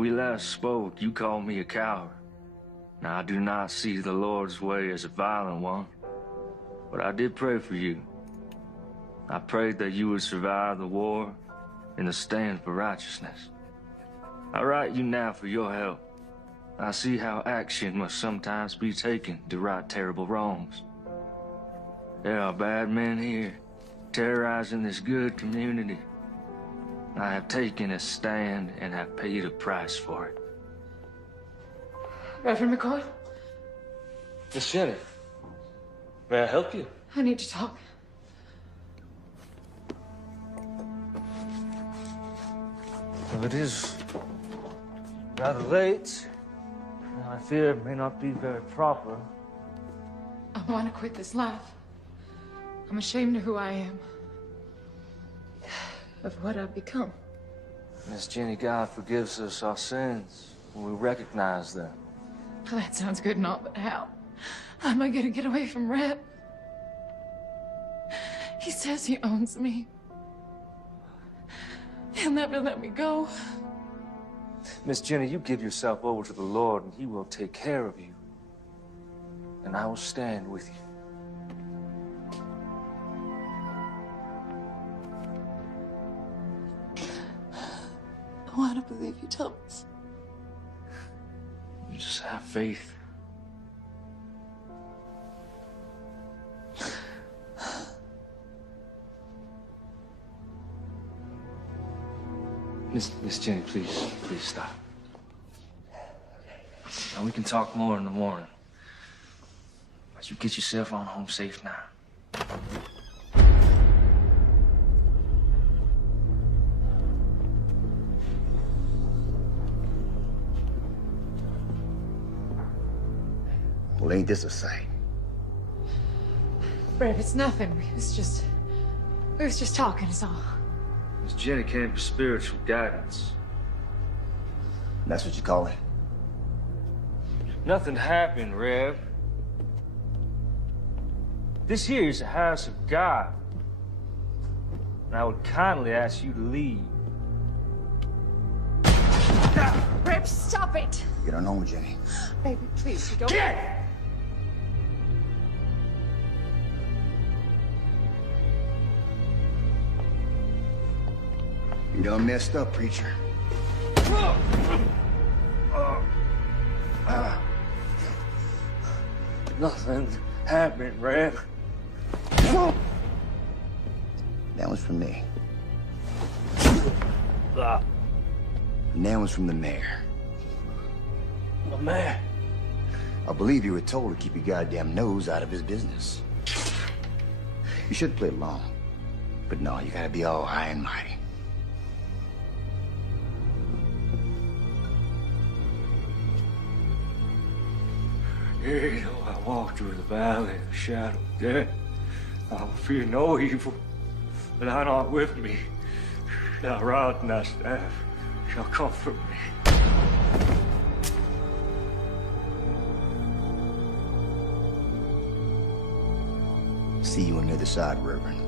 we last spoke, you called me a coward. Now, I do not see the Lord's way as a violent one, but I did pray for you. I prayed that you would survive the war and the stand for righteousness. I write you now for your help. I see how action must sometimes be taken to right terrible wrongs. There are bad men here, terrorizing this good community. I have taken a stand and have paid a price for it. Reverend McCoy? Miss Jenny, may I help you? I need to talk. Well, it is rather late, and I fear it may not be very proper. I want to quit this life. I'm ashamed of who I am. Of what I've become. Miss Jenny, God forgives us our sins when we recognize them. Well, that sounds good and all, but how? How am I going to get away from Red? He says he owns me. He'll never let me go. Miss Jenny, you give yourself over to the Lord and He will take care of you. And I will stand with you. I want to believe you, Thomas. You just have faith. Miss Jenny, please stop. Now we can talk more in the morning. But you get yourself on home safe now. Well, ain't this a sight? Brad, it's nothing. We was just talking, is all. Miss Jenny came for spiritual guidance. That's what you call it? Nothing happened, Rev. This here is the house of God. And I would kindly ask you to leave. Rev, stop it! Get on home, Jenny. Baby, please, you don't... Get! You done messed up, preacher. Nothing happened, Rev. That one's from me. Ah, And that one's from the mayor. the man. I believe you were told to keep your goddamn nose out of his business. You should play along. But no, you gotta be all high and mighty. Yea, though I walk through the valley of the shadow of death, I will fear no evil, but thou art with me. Thy rod and thy staff shall comfort me. See you on the other side, Reverend.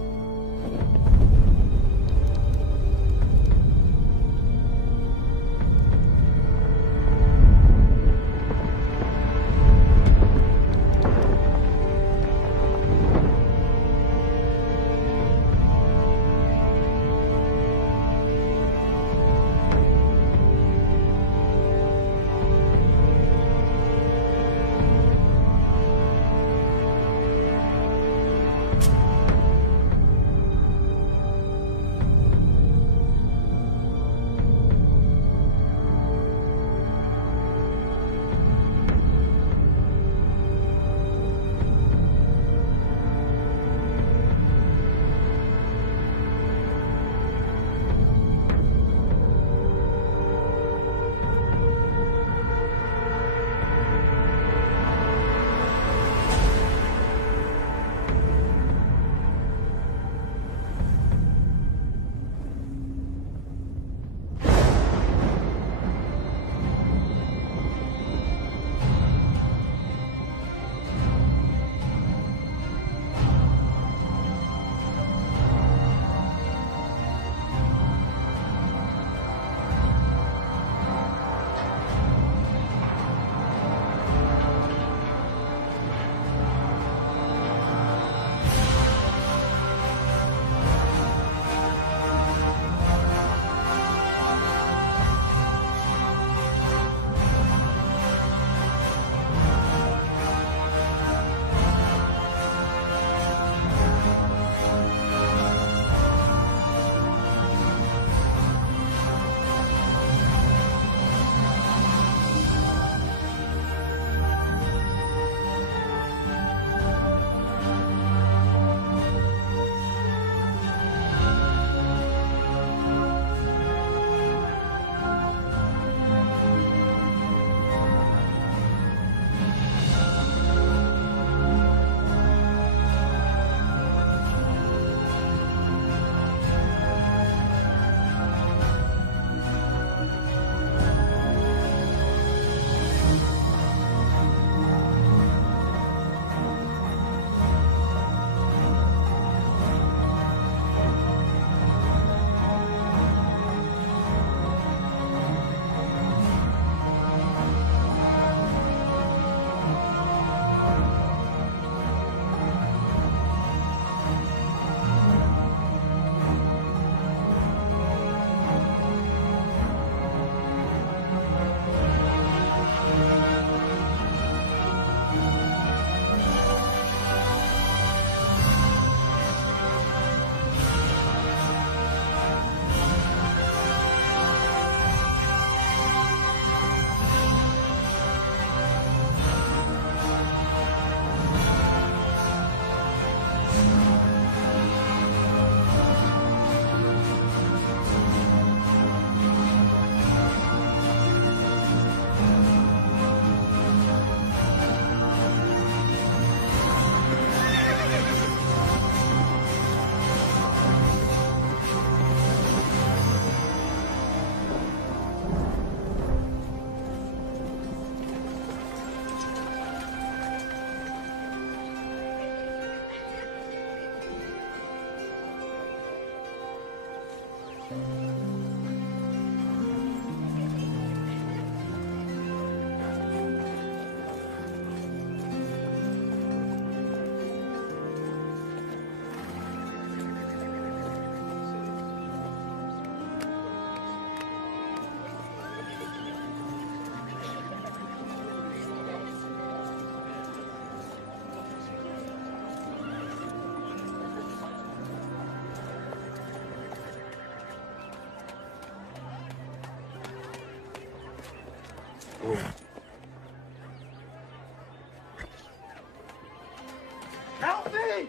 Help me!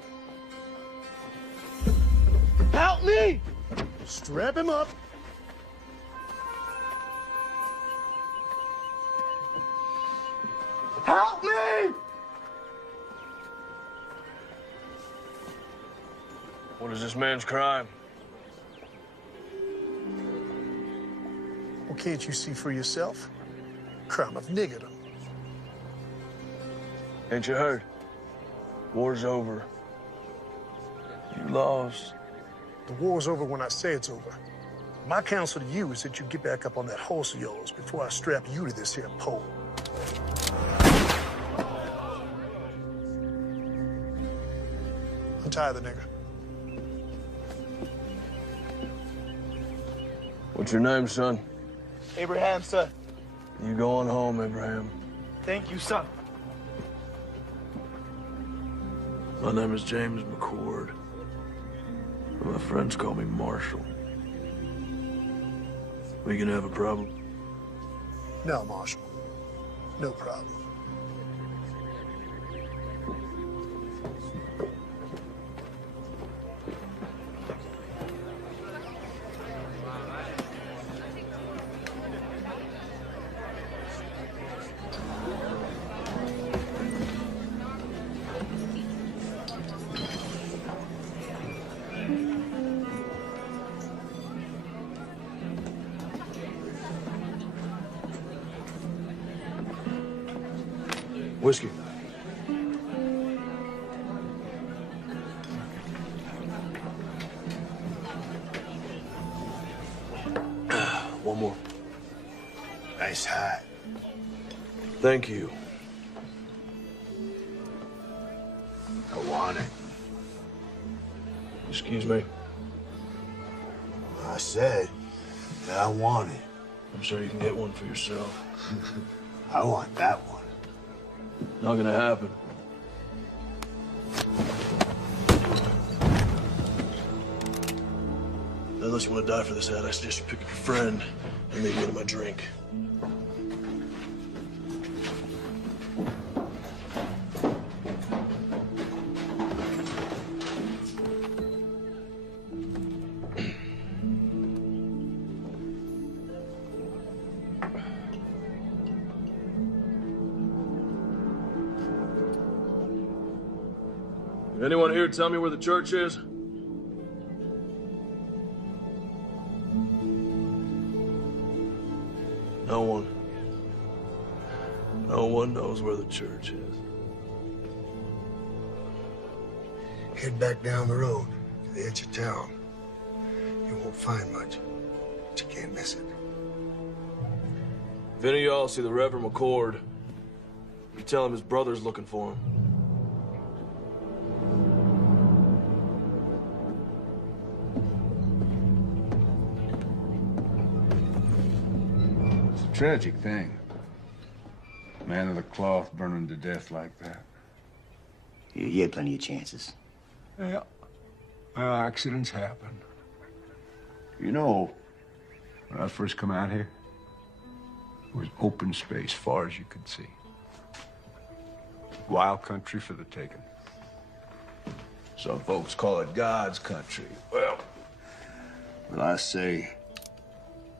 Help me! Strap him up. Help me! What is this man's crime? Well, can't you see for yourself? Crime of niggerdom. Ain't you heard? War's over. You lost. The war's over when I say it's over. My counsel to you is that you get back up on that horse of yours before I strap you to this here pole. Untie the nigger. What's your name, son? Abraham, sir. You going home, Abraham. Thank you, son. My name is James McCord. My friends call me Marshall. We gonna have a problem? No, Marshal. No problem. Whiskey. One more. Nice hat. Thank you. I want it. Excuse me. I said that I want it. I'm sure you can get one for yourself. I want that one. Not gonna happen. Unless you want to die for this hat, I suggest you pick up your friend and maybe get him a drink. Anyone here tell me where the church is? No one. No one knows where the church is. Head back down the road to the edge of town. You won't find much, but you can't miss it. If any of y'all see the Reverend McCord, you tell him his brother's looking for him. Tragic thing. Man of the cloth burning to death like that. You had plenty of chances. Yeah. Well, accidents happen. You know, when I first come out here, it was open space far as you could see. Wild country for the taking. Some folks call it God's country. Well, I say,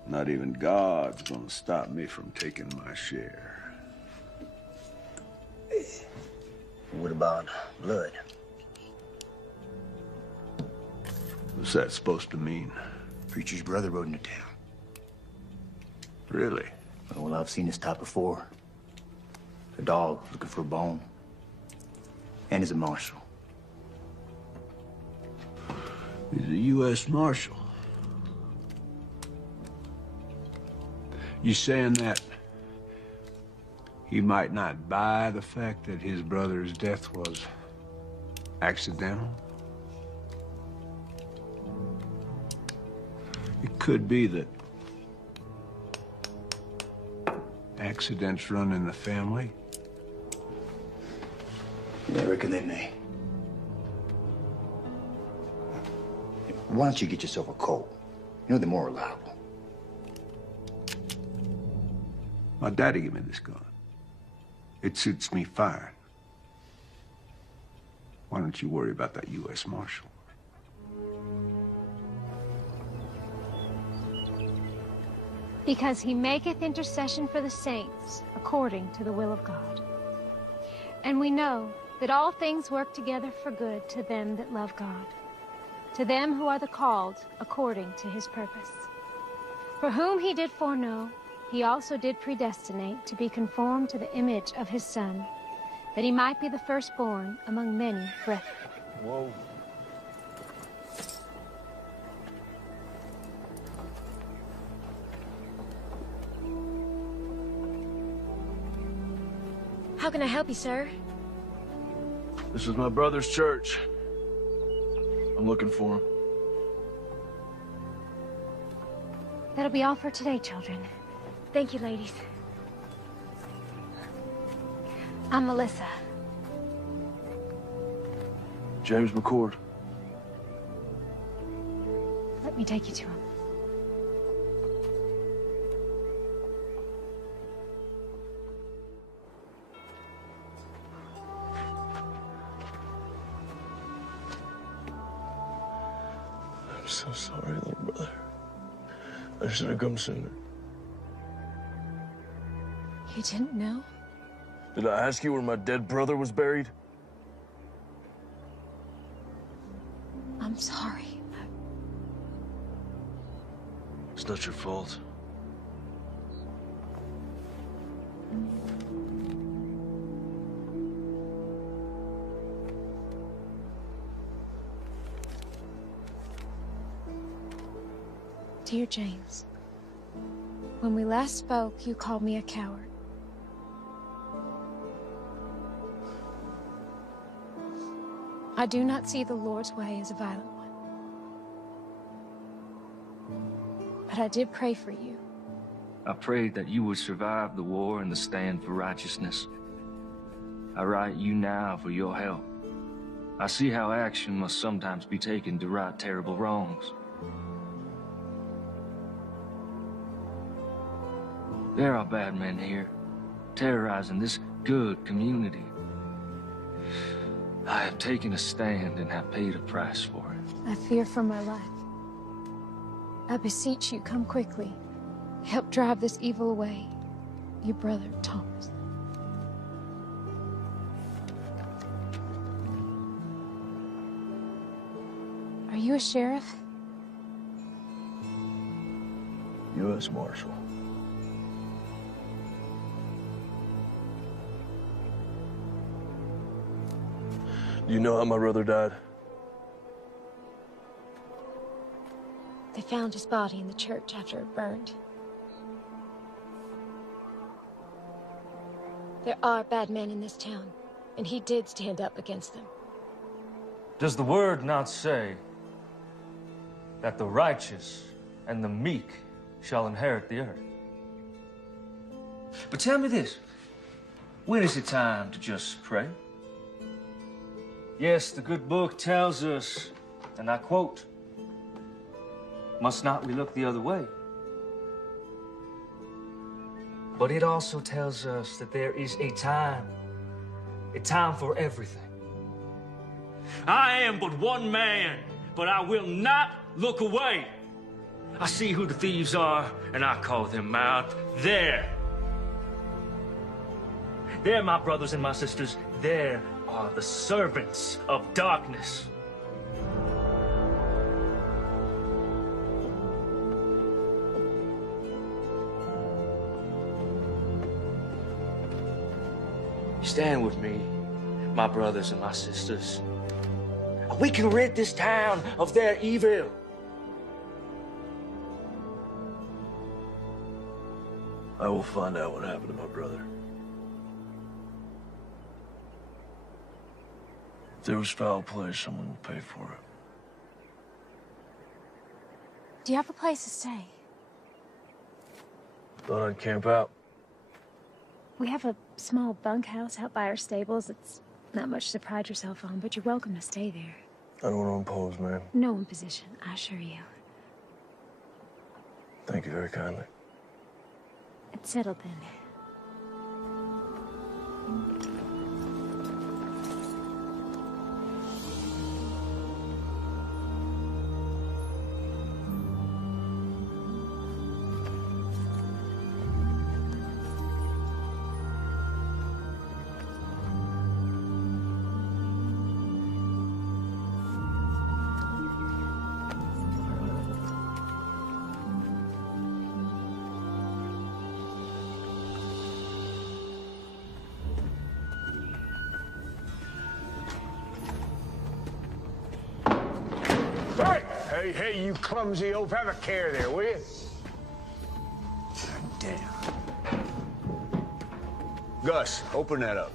not even God's gonna stop me from taking my share. What about blood? What's that supposed to mean? Preacher's brother rode into town. Really? Well, I've seen this type before. A dog looking for a bone. And he's a marshal. He's a U.S. Marshal. You saying that he might not buy the fact that his brother's death was accidental? It could be that accidents run in the family. Yeah, I reckon they may. Why don't you get yourself a Colt? You know, they're more reliable. My daddy gave me this gun. It suits me fine. Why don't you worry about that U.S. Marshal? Because he maketh intercession for the saints according to the will of God. And we know that all things work together for good to them that love God, to them who are the called according to his purpose. For whom he did foreknow, he also did predestinate to be conformed to the image of his Son, that he might be the firstborn among many brethren. Whoa. How can I help you, sir? This is my brother's church. I'm looking for him. That'll be all for today, children. Thank you, ladies. I'm Melissa. James McCord. Let me take you to him. I'm so sorry, little brother. I should have come sooner. You didn't know? Did I ask you where my dead brother was buried? I'm sorry. It's not your fault. Dear James, when we last spoke, you called me a coward. I do not see the Lord's way as a violent one. But I did pray for you. I prayed that you would survive the war and the stand for righteousness. I write you now for your help. I see how action must sometimes be taken to right terrible wrongs. There are bad men here, terrorizing this good community. I have taken a stand and have paid a price for it. I fear for my life. I beseech you, come quickly. Help drive this evil away. Your brother, Thomas. Are you a sheriff? U.S. Marshal. Do you know how my brother died? They found his body in the church after it burned. There are bad men in this town, and he did stand up against them. Does the word not say that the righteous and the meek shall inherit the earth? But tell me this, when is it time to just pray? Yes, the good book tells us, and I quote, "Must not we look the other way?" But it also tells us that there is a time for everything. I am but one man, but I will not look away. I see who the thieves are, and I call them out. There, my brothers and my sisters, there are the servants of darkness. Stand with me, my brothers and my sisters. We can rid this town of their evil. I will find out what happened to my brother. If there was foul play, someone will pay for it. Do you have a place to stay? Thought I'd camp out. We have a small bunkhouse out by our stables. It's not much to pride yourself on, but you're welcome to stay there. I don't want to impose, ma'am. No imposition, I assure you. Thank you very kindly. It's settled then. Hey, you clumsy oaf, have a care there, will you? Damn. Gus, open that up.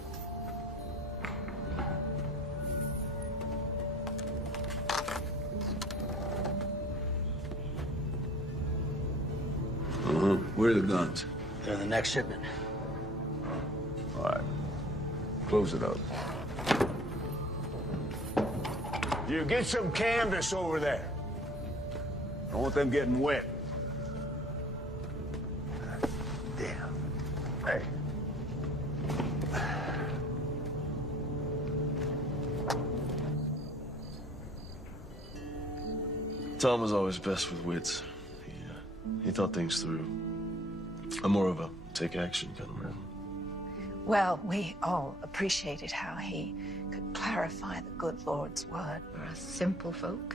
Where are the guns? They're the next shipment. All right. Close it up. You get some canvas over there. Don't want them getting wet. Damn. Hey. Tom was always best with wits. He thought things through. I'm more of a take action kind of man. Well, we all appreciated how he could clarify the good Lord's word. We're a simple folk.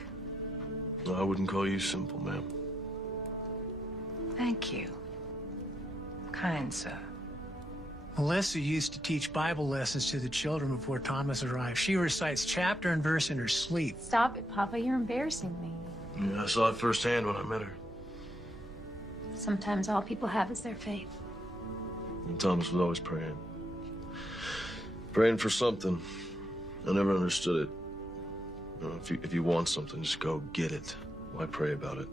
No, I wouldn't call you simple, ma'am. Thank you. Kind sir. Melissa used to teach Bible lessons to the children before Thomas arrived. She recites chapter and verse in her sleep. Stop it, Papa. You're embarrassing me. Yeah, I saw it firsthand when I met her. Sometimes all people have is their faith. And Thomas was always praying. Praying for something. I never understood it. You know, if you want something, just go get it. Why pray about it?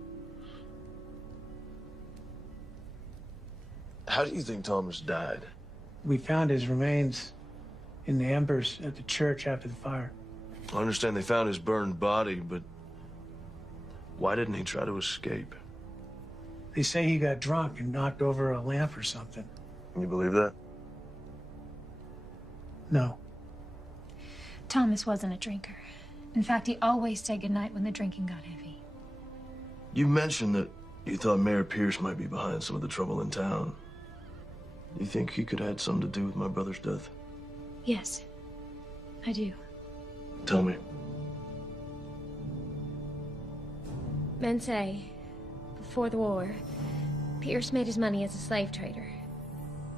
How do you think Thomas died? We found his remains in the embers at the church after the fire. I understand they found his burned body, but why didn't he try to escape? They say he got drunk and knocked over a lamp or something. You believe that? No. Thomas wasn't a drinker. In fact, he always said goodnight when the drinking got heavy. You mentioned that you thought Mayor Pierce might be behind some of the trouble in town. Do you think he could have had something to do with my brother's death? Yes, I do. Tell me. Men say, before the war, Pierce made his money as a slave trader.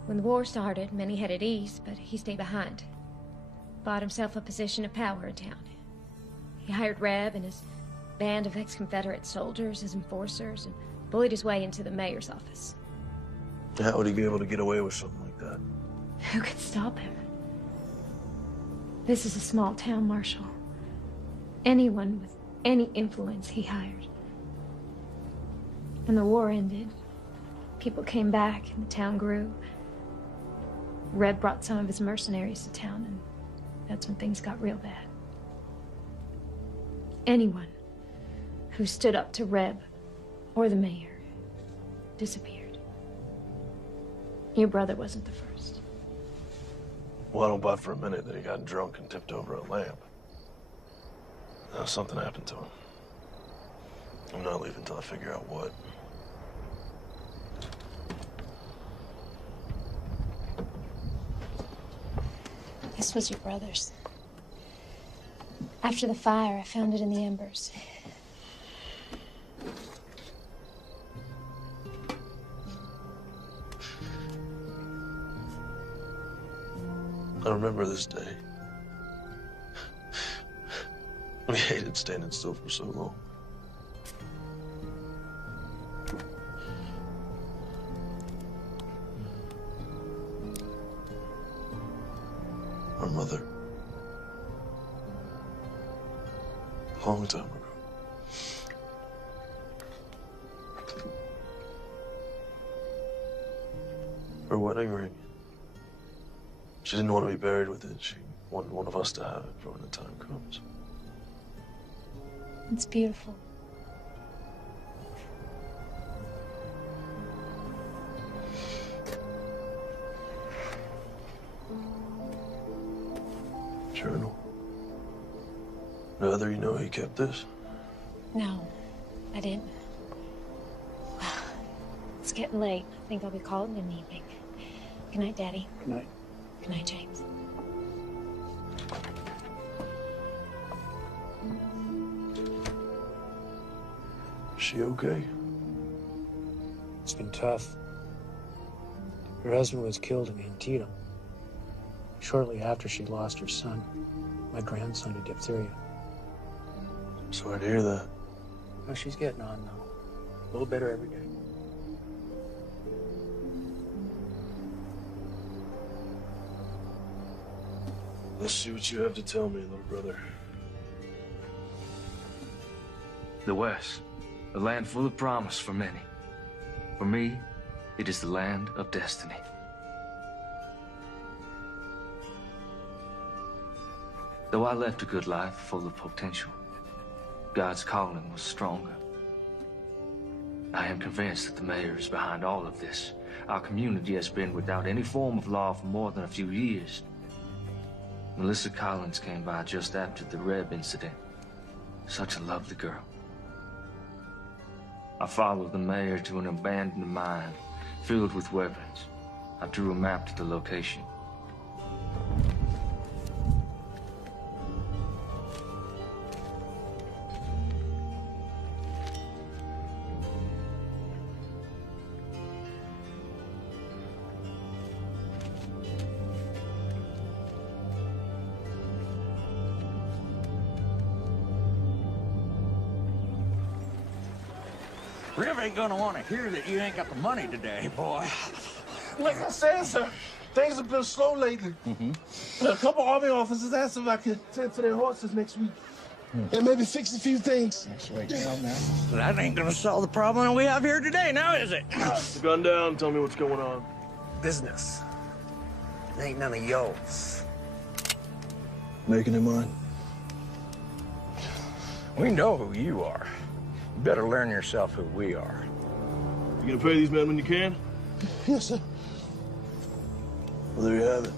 When the war started, many headed east, but he stayed behind. Bought himself a position of power in town. He hired Reb and his band of ex-Confederate soldiers as enforcers and bullied his way into the mayor's office. How would he be able to get away with something like that? Who could stop him? This is a small town, Marshal. Anyone with any influence he hired. When the war ended, people came back and the town grew. Reb brought some of his mercenaries to town, and that's when things got real bad. Anyone who stood up to Reb or the mayor disappeared. Your brother wasn't the first. Well, I don't buy for a minute that he got drunk and tipped over a lamp. Now, something happened to him. I'm not leaving until I figure out what. This was your brother's. After the fire, I found it in the embers. I remember this day. We hated standing still for so long. our mother. A long time ago. Her wedding ring. She didn't want to be buried with it. She wanted one of us to have it for when the time comes. It's beautiful. Journal. Now, you know he kept this? No, I didn't. Well, it's getting late. I think I'll be calling in the evening. Good night, Daddy. Good night. Good night, James. Is she okay? It's been tough. Her husband was killed in Antietam. Shortly after she lost her son, my grandson, to diphtheria. I'm sorry to hear that. Well, she's getting on now. A little better every day. Let's see what you have to tell me, little brother. The West, a land full of promise for many. For me, it is the land of destiny. Though I left a good life full of potential, God's calling was stronger. I am convinced that the mayor is behind all of this. Our community has been without any form of law for more than a few years. Melissa Collins came by just after the Reb incident. Such a lovely girl. I followed the mayor to an abandoned mine filled with weapons. I drew a map to the location. Rev ain't gonna want to hear that you ain't got the money today, boy. Like I said, sir, things have been slow lately. A couple army officers asked if I could tend to their horses next week. And maybe fix a few things. That's right down now. That ain't gonna solve the problem we have here today, now is it? Put the gun down, tell me what's going on. Business. It ain't none of yours. Making it mine. We know who you are. You better learn yourself who we are. You gonna pay these men when you can? Yes, sir. Well, there you have it.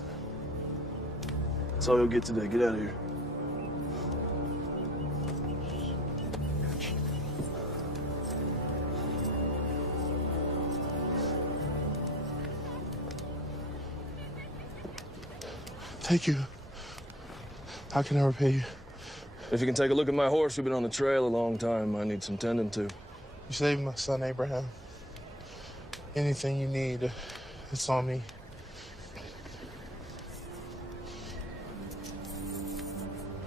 That's all you'll get today. Get out of here. Thank you. How can I repay you? If you can take a look at my horse, we've been on the trail a long time. I need some tending to. You saved my son, Abraham. Anything you need, it's on me.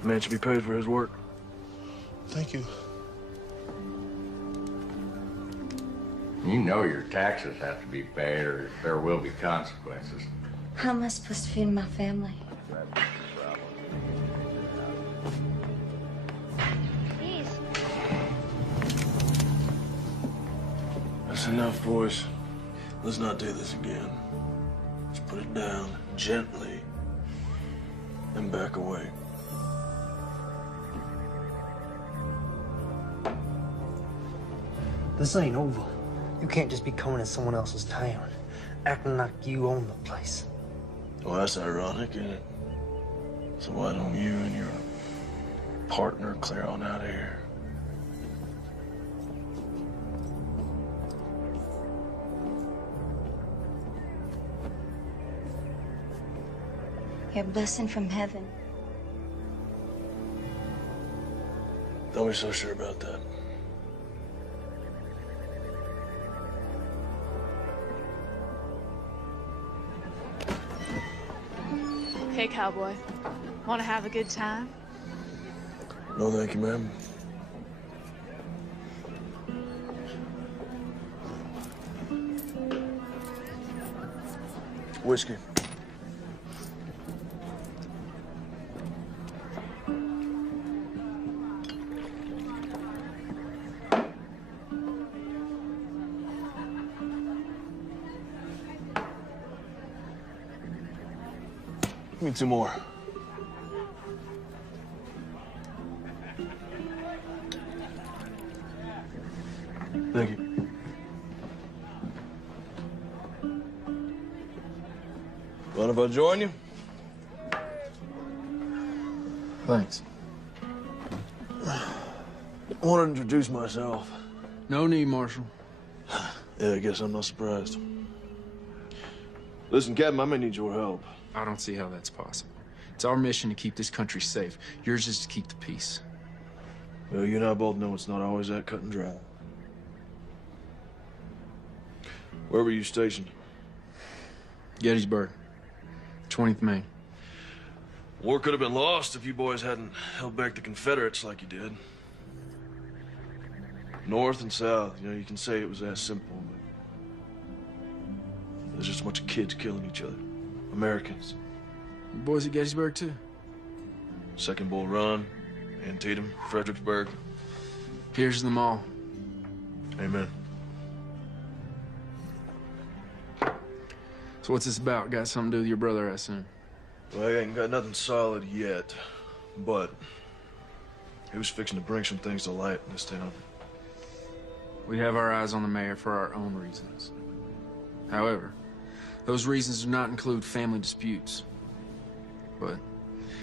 The man should be paid for his work. Thank you. You know your taxes have to be paid or there will be consequences. How am I supposed to feed my family? That's enough, boys. Let's not do this again. Let's put it down gently and back away. This ain't over. You can't just be coming in someone else's town, acting like you own the place. Well, that's ironic, isn't it? So why don't you and your partner clear on out of here? You're a blessing from heaven. Don't be so sure about that. Hey, cowboy. Want to have a good time? No, thank you, ma'am. Whiskey. Give me 2 more. Thank you. Mind if I join you? Thanks. I want to introduce myself. No need, Marshal. Yeah, I guess I'm not surprised. Listen, Captain, I may need your help. I don't see how that's possible. It's our mission to keep this country safe. Yours is to keep the peace. Well, you and I both know it's not always that cut and dry. Where were you stationed? Gettysburg, 20th Maine. War could have been lost if you boys hadn't held back the Confederates like you did. North and South, you know, you can say it was that simple, but there's just a bunch of kids killing each other. Americans. You boys at Gettysburg, too? Second Bull Run, Antietam, Fredericksburg. Here's them all. Amen. So what's this about? Got something to do with your brother, I assume? Well, I ain't got nothing solid yet, but he was fixing to bring some things to light in this town. We have our eyes on the mayor for our own reasons. However, those reasons do not include family disputes. But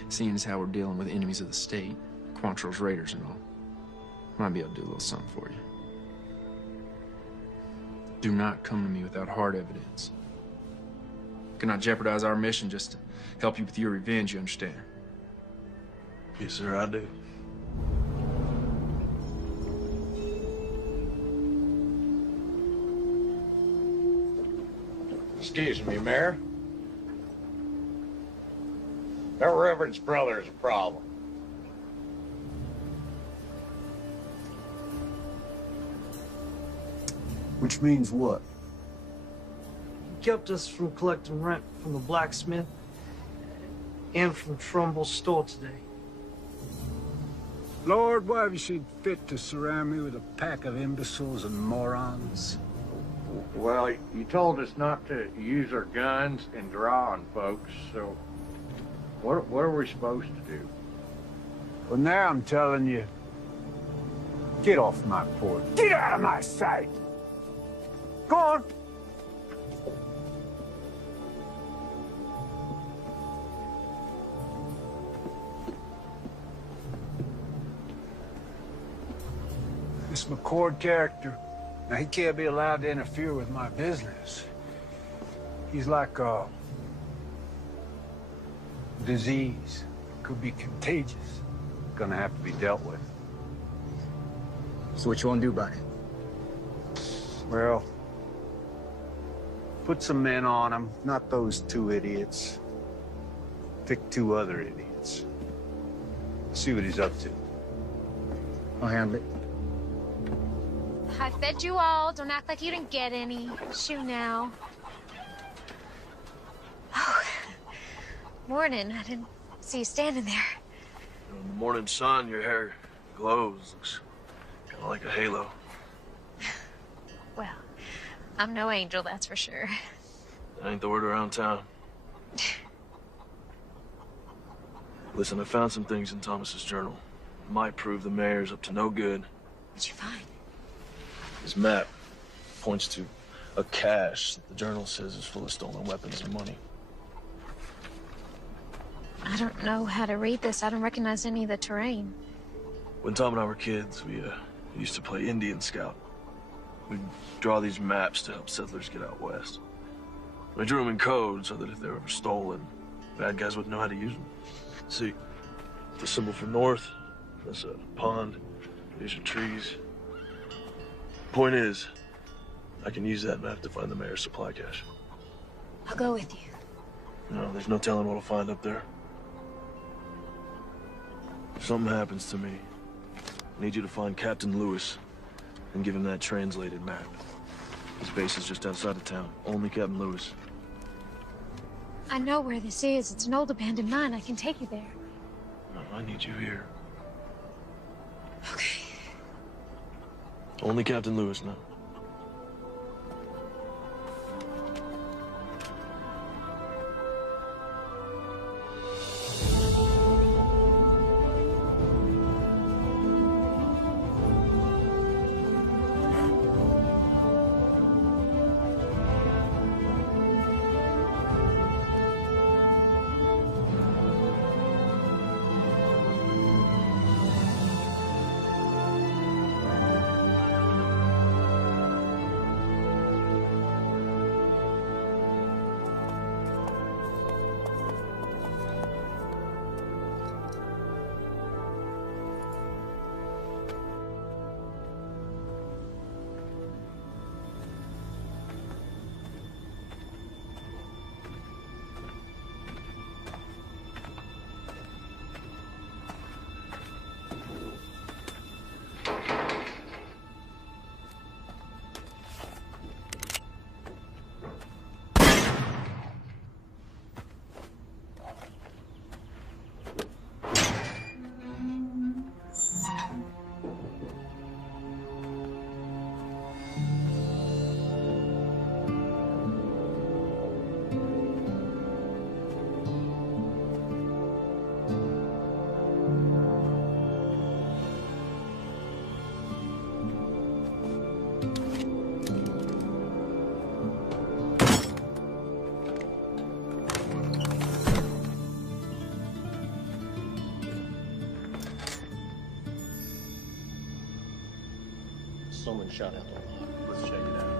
seeing as how we're dealing with enemies of the state, Quantrill's raiders and all, might be able to do a little something for you. Do not come to me without hard evidence. Cannot jeopardize our mission just to help you with your revenge, you understand? Yes, sir, I do. Excuse me, Mayor. That Reverend's brother is a problem. Which means what? He kept us from collecting rent from the blacksmith and from Trumbull's store today. Lord, why have you seen fit to surround me with a pack of imbeciles and morons? Well, you told us not to use our guns and draw on folks, so what are we supposed to do? Well, now I'm telling you, get off my porch. Get out of my sight! Go on! This McCord character, now he can't be allowed to interfere with my business. He's like a disease. Could be contagious. Gonna have to be dealt with. So what you want to do about it? Well, put some men on him, not those 2 idiots. Pick 2 other idiots. See what he's up to. I'll handle it. I fed you all. Don't act like you didn't get any. Shoo now. Oh, morning. I didn't see you standing there. In the morning sun, your hair glows. Looks kind of like a halo. Well, I'm no angel, that's for sure. That ain't the word around town. Listen, I found some things in Thomas's journal. Might prove the mayor's up to no good. What'd you find? His map points to a cache that the journal says is full of stolen weapons and money. I don't know how to read this. I don't recognize any of the terrain. When Tom and I were kids, we used to play Indian Scout. We'd draw these maps to help settlers get out west. We drew them in code so that if they were ever stolen, bad guys wouldn't know how to use them. See, the symbol for north, that's a pond, these are trees. Point is, I can use that map to find the mayor's supply cache. I'll go with you. No, there's no telling what I'll find up there. If something happens to me, I need you to find Captain Lewis and give him that translated map. His base is just outside of town. Only Captain Lewis. I know where this is. It's an old abandoned mine. I can take you there. No, I need you here. Okay. Only Captain Lewis now. someone shot out the lot. Let's check it out.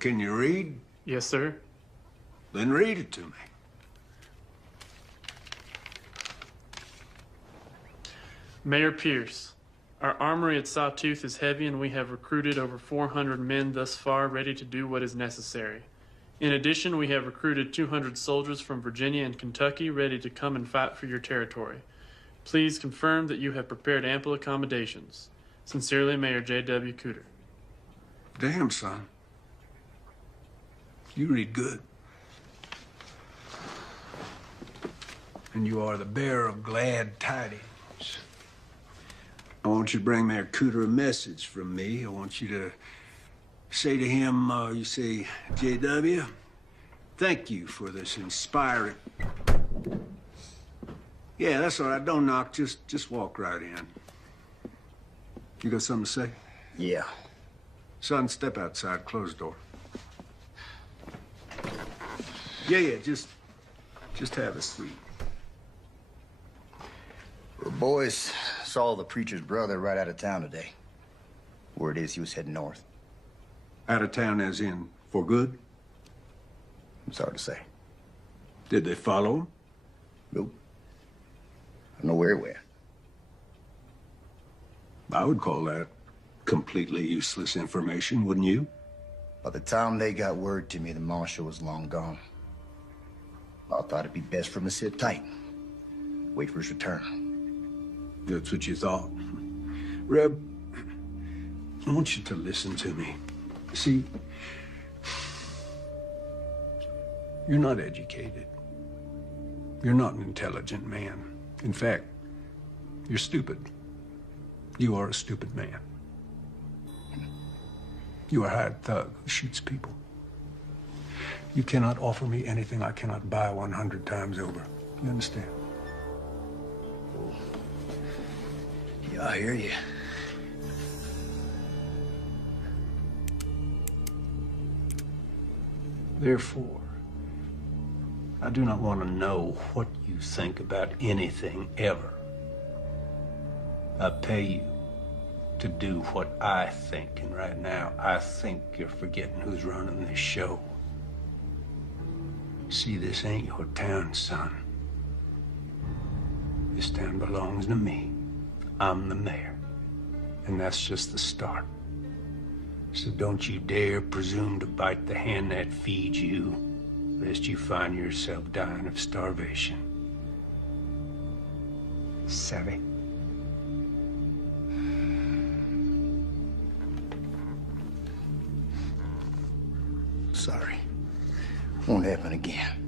Can you read? Yes, sir. Then read it to me. Mayor Pierce, our armory at Sawtooth is heavy and we have recruited over 400 men thus far ready to do what is necessary. In addition, we have recruited 200 soldiers from Virginia and Kentucky ready to come and fight for your territory. Please confirm that you have prepared ample accommodations. Sincerely, Mayor J.W. Cooter. Damn, son. You read good. And you are the bearer of glad tidings. I want you to bring Mayor Cooter a message from me. I want you to say to him, you say, J.W., thank you for this inspiring... Yeah, that's all right. Don't knock. Just walk right in. You got something to say? Yeah. Son, step outside. Close the door. Yeah, just have a seat. The boys saw the preacher's brother right out of town today. Word is he was heading north. Out of town as in for good? It's hard to say. Did they follow him? Nope. I don't know where he went. I would call that completely useless information, wouldn't you? By the time they got word to me, the marshal was long gone. I thought it'd be best for him to sit tight. Wait for his return. That's what you thought. Reb, I want you to listen to me. See, you're not educated. You're not an intelligent man. In fact, you're stupid. You are a stupid man. You are a hired thug who shoots people. You cannot offer me anything I cannot buy 100 times over. You understand? Yeah, I hear you. Therefore, I do not want to know what you think about anything ever. I pay you to do what I think, and right now, I think you're forgetting who's running this show. See, this ain't your town, son. This town belongs to me. I'm the mayor. And that's just the start. So don't you dare presume to bite the hand that feeds you, lest you find yourself dying of starvation. Savvy? Sorry. Won't happen again.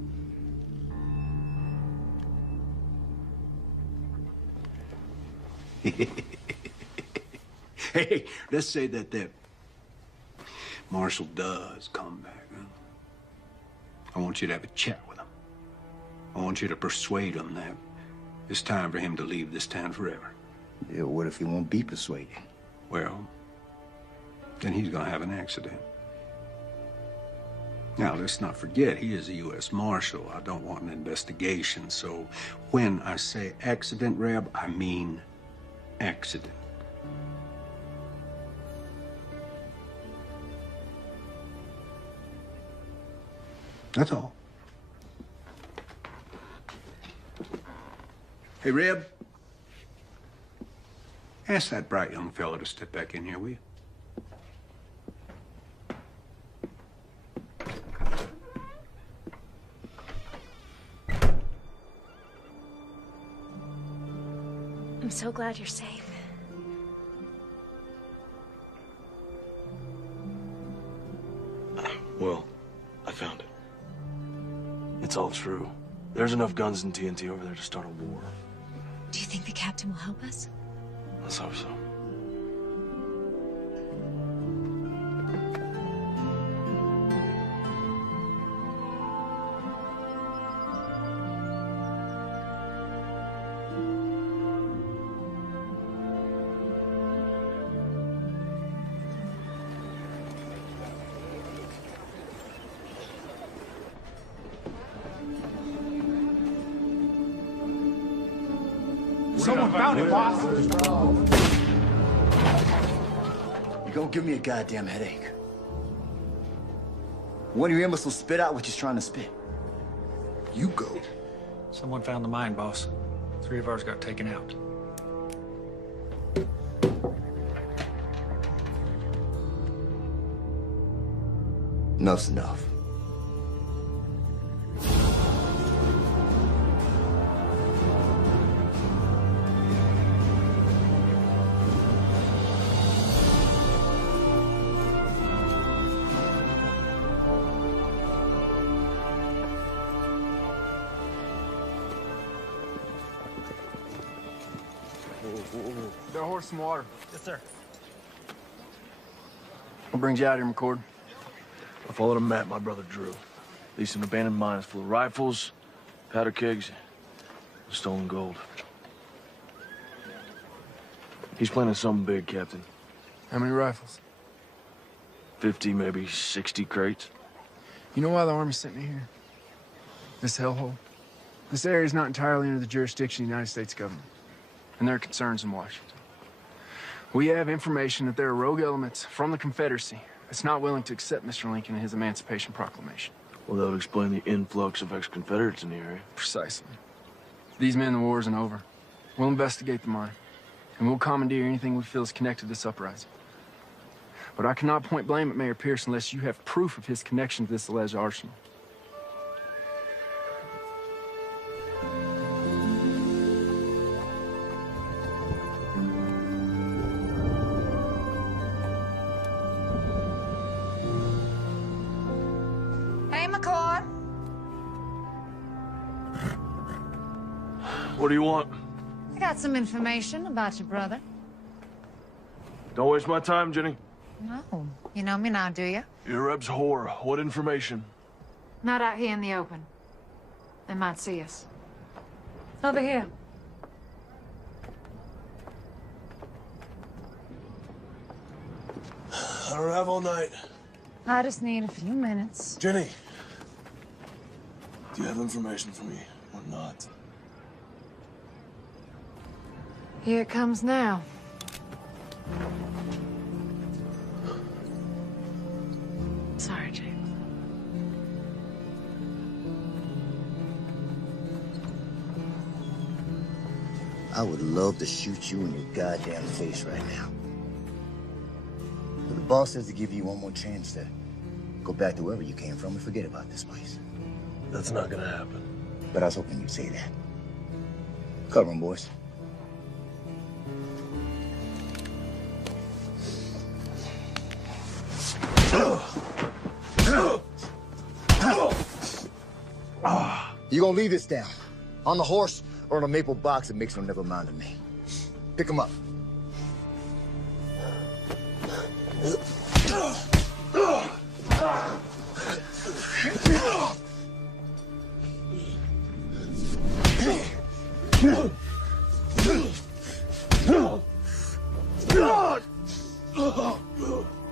Hey, let's say that Marshal does come back. Huh? I want you to have a chat with him. I want you to persuade him that it's time for him to leave this town forever. Yeah, what if he won't be persuaded? Well, then he's gonna have an accident. Now, let's not forget, he is a U.S. Marshal. I don't want an investigation, so when I say accident, Reb, I mean accident. That's all. Hey, Reb, ask that bright young fellow to step back in here, will you? so glad you're safe. Well, I found it. It's all true. There's enough guns and TNT over there to start a war. Do you think the captain will help us? Let's hope so. Someone found it, boss! You're gonna give me a goddamn headache. One of your imbeciles spit out what you're trying to spit. You go. Someone found the mine, boss. 3 of ours got taken out. Enough's enough. Got a horse some water. Yes, sir. What brings you out here, McCord? I followed a map my brother drew. Leased an abandoned mine full of rifles, powder kegs, and stolen gold. He's planning something big, Captain. How many rifles? 50, maybe 60 crates. You know why the Army sent me here? This hellhole? This area is not entirely under the jurisdiction of the United States government, and there are concerns in Washington. We have information that there are rogue elements from the Confederacy that's not willing to accept Mr. Lincoln and his Emancipation Proclamation. Well, that would explain the influx of ex-Confederates in the area. Precisely. These men, the war isn't over. We'll investigate the mine, and we'll commandeer anything we feel is connected to this uprising. But I cannot point blame at Mayor Pierce unless you have proof of his connection to this alleged arsenal. Hey, McCord. What do you want? I got some information about your brother. Don't waste my time, Jenny. No. You know me now, do you? You're Reb's whore. What information? Not out here in the open. They might see us. Over here. I don't have all night. I just need a few minutes. Jenny, do you have information for me or not? Here it comes now. Sorry, Jake. I would love to shoot you in your goddamn face right now. But the boss says to give you one more chance to go back to wherever you came from and forget about this place. That's not gonna happen. But I was hoping you'd say that. Cover 'em, boys. You gonna leave this down? On the horse or on a maple box that makes no never mind to me? Pick him up.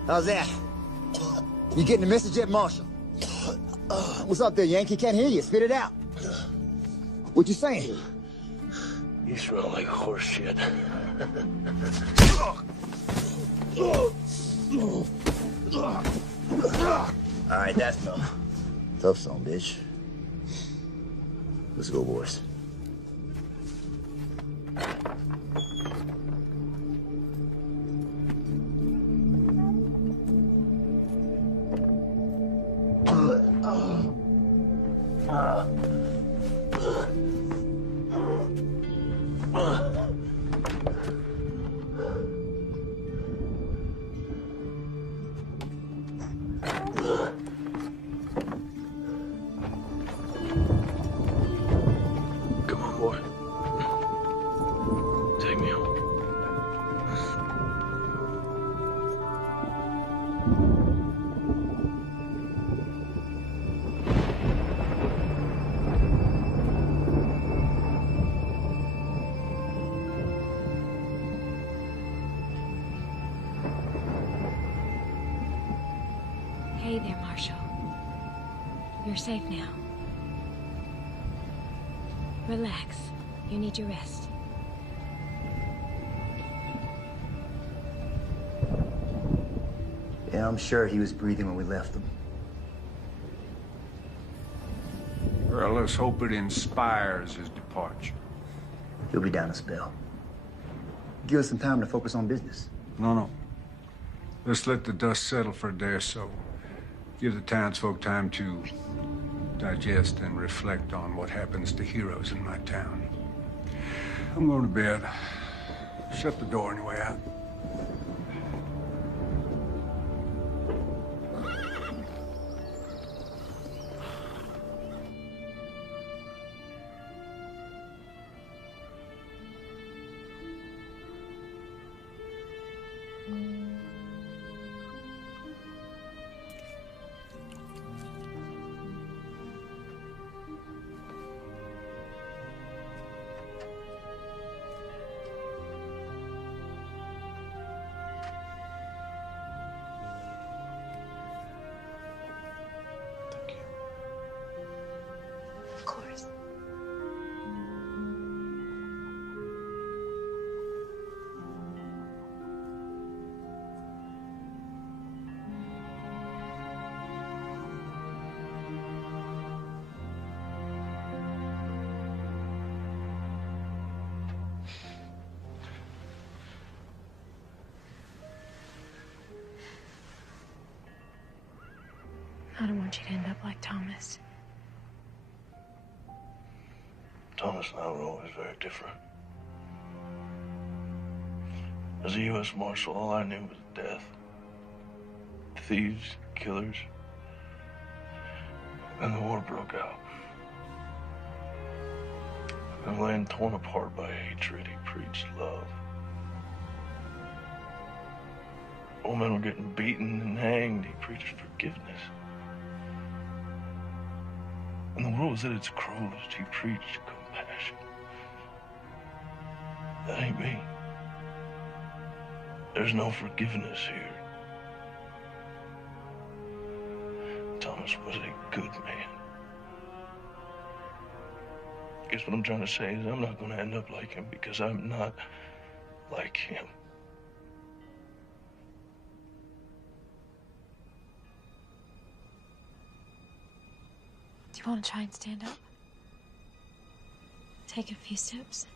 How's that? You getting the message yet, Marshal? What's up there, Yankee? Can't hear you. Spit it out. What you saying? You smell like horse shit. All right, that's enough. Tough song, bitch. Let's go, boys. Hey there, Marshal. You're safe now. Relax. You need your rest. Yeah, I'm sure he was breathing when we left him. Well, let's hope it inspires his departure. He'll be down a spell. Give us some time to focus on business. No. Let's let the dust settle for a day or so. Give the townsfolk time to digest and reflect on what happens to heroes in my town. I'm going to bed. Shut the door on your way out. Of course. I don't want you to end up like Thomas. Thomas and I were always very different. As a U.S. Marshal, all I knew was death. Thieves, killers. And the war broke out. And laying torn apart by hatred, he preached love. Old men were getting beaten and hanged, he preached forgiveness. And the world was at its cruelest, he preached compassion. That ain't me. There's no forgiveness here. Thomas was a good man. Guess what I'm trying to say is I'm not going to end up like him because I'm not like him. Do you want to try and stand up? Take a few steps.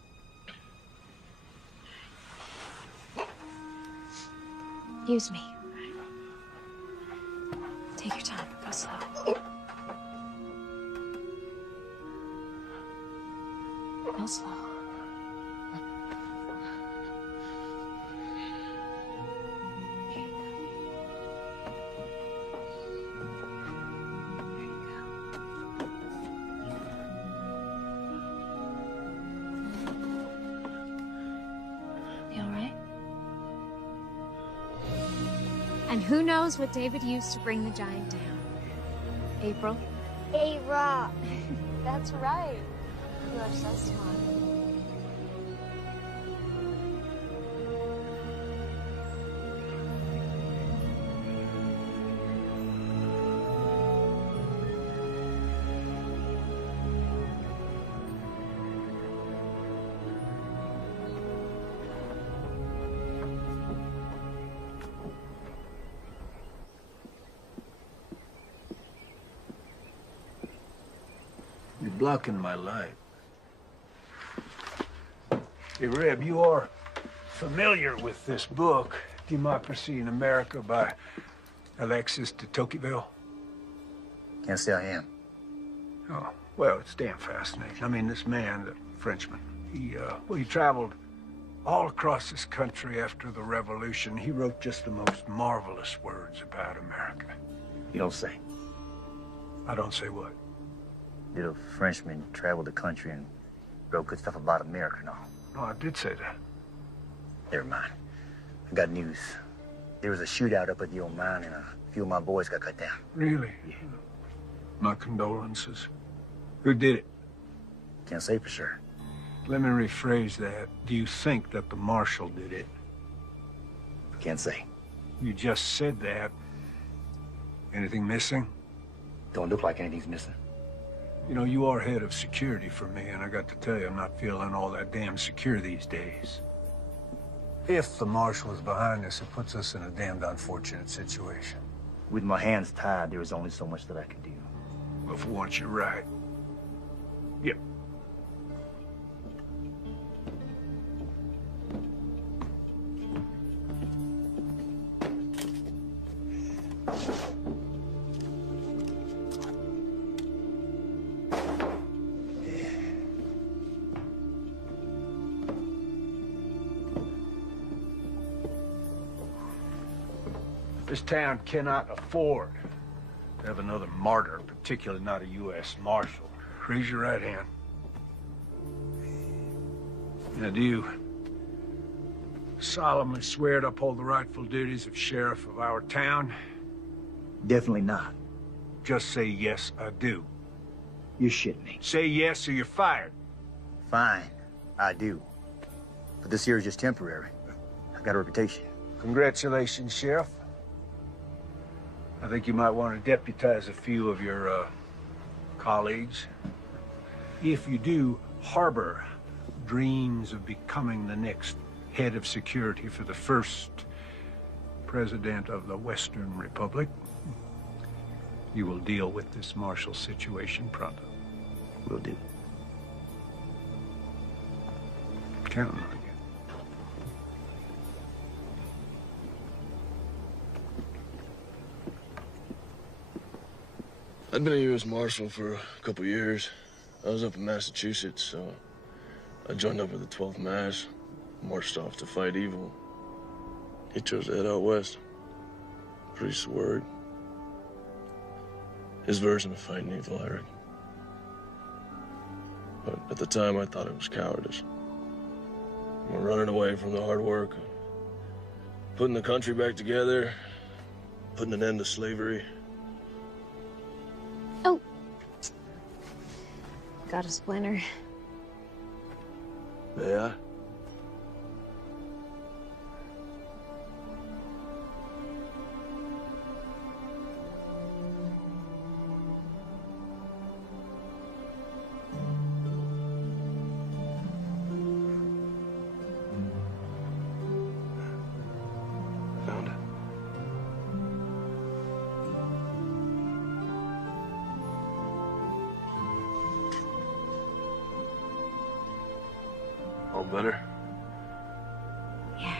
Use me. Take your time. Go slow. Go slow. And who knows what David used to bring the giant down? April? A-Rock. That's right. You are so smart. You're blocking my light. Hey, Reb, you are familiar with this book, Democracy in America by Alexis de Tocqueville? Can't say I am. Oh, well, it's damn fascinating. I mean, this man, the Frenchman, he traveled all across this country after the Revolution. He wrote just the most marvelous words about America. You don't say. I don't say what? Did a Frenchman travel the country and wrote good stuff about America and all? No, I did say that. Never mind. I got news. There was a shootout up at the old mine and a few of my boys got cut down. Really? Yeah. My condolences. Who did it? Can't say for sure. Let me rephrase that. Do you think that the marshal did it? Can't say. You just said that. Anything missing? Don't look like anything's missing. You know, you are head of security for me, and I got to tell you, I'm not feeling all that damn secure these days. If the marshal is behind this, it puts us in a damned unfortunate situation. With my hands tied, there is only so much that I can do. Well, for once, you're right. Yep. This town cannot afford to have another martyr, particularly not a U.S. Marshal. Raise your right hand. Now, do you solemnly swear to uphold the rightful duties of sheriff of our town? Definitely not. Just say, yes, I do. You're shitting me. Say yes or you're fired. Fine, I do. But this here is just temporary. I've got a reputation. Congratulations, Sheriff. I think you might want to deputize a few of your colleagues. If you do harbor dreams of becoming the next head of security for the first president of the Western Republic, you will deal with this martial situation pronto. Will do. Counting on you. I'd been a U.S. Marshal for a couple years. I was up in Massachusetts, so I joined up with the 12th Mass, marched off to fight evil. He chose to head out west. Priest's word. His version of fighting evil, I reckon. But at the time, I thought it was cowardice. We're running away from the hard work, putting the country back together, putting an end to slavery. Oh. Got a splinter. Yeah? Found it. All better? Yeah.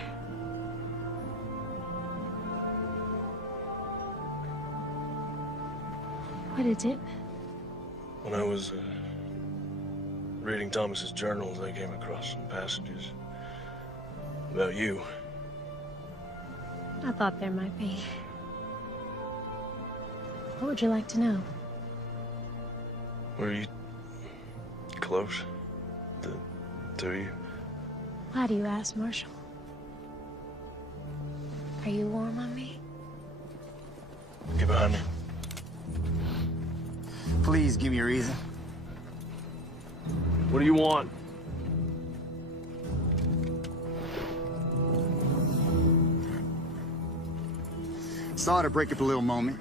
What is it? When I was reading Thomas's journals, I came across some passages about you. I thought there might be. What would you like to know? Were you close? The two of you? Why do you ask, Marshal? Are you warm on me? Get behind me. Please give me a reason. What do you want? Sorry to break up a little moment.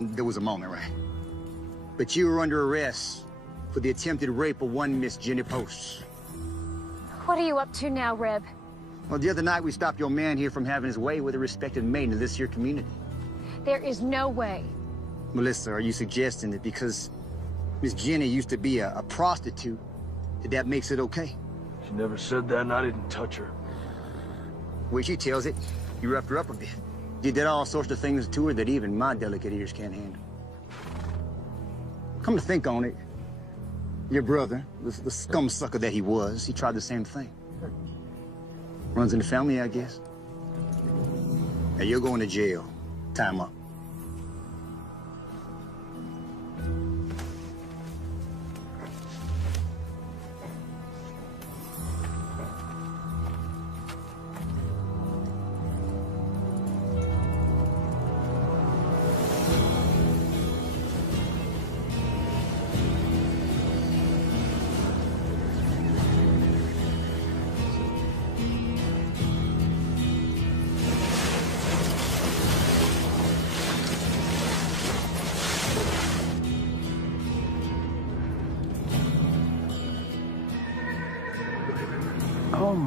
There was a moment, right? But you were under arrest for the attempted rape of one Miss Jenny Post. What are you up to now, Reb? Well, the other night we stopped your man here from having his way with a respected maiden of this here community. There is no way. Melissa, are you suggesting that because Miss Jenny used to be a prostitute, that makes it okay? She never said that, and I didn't touch her. Way she tells it, you roughed her up a bit. You did all sorts of things to her that even my delicate ears can't handle. Come to think on it, your brother, the scum sucker that he was, he tried the same thing. Runs in the family, I guess. Now you're going to jail. Time up.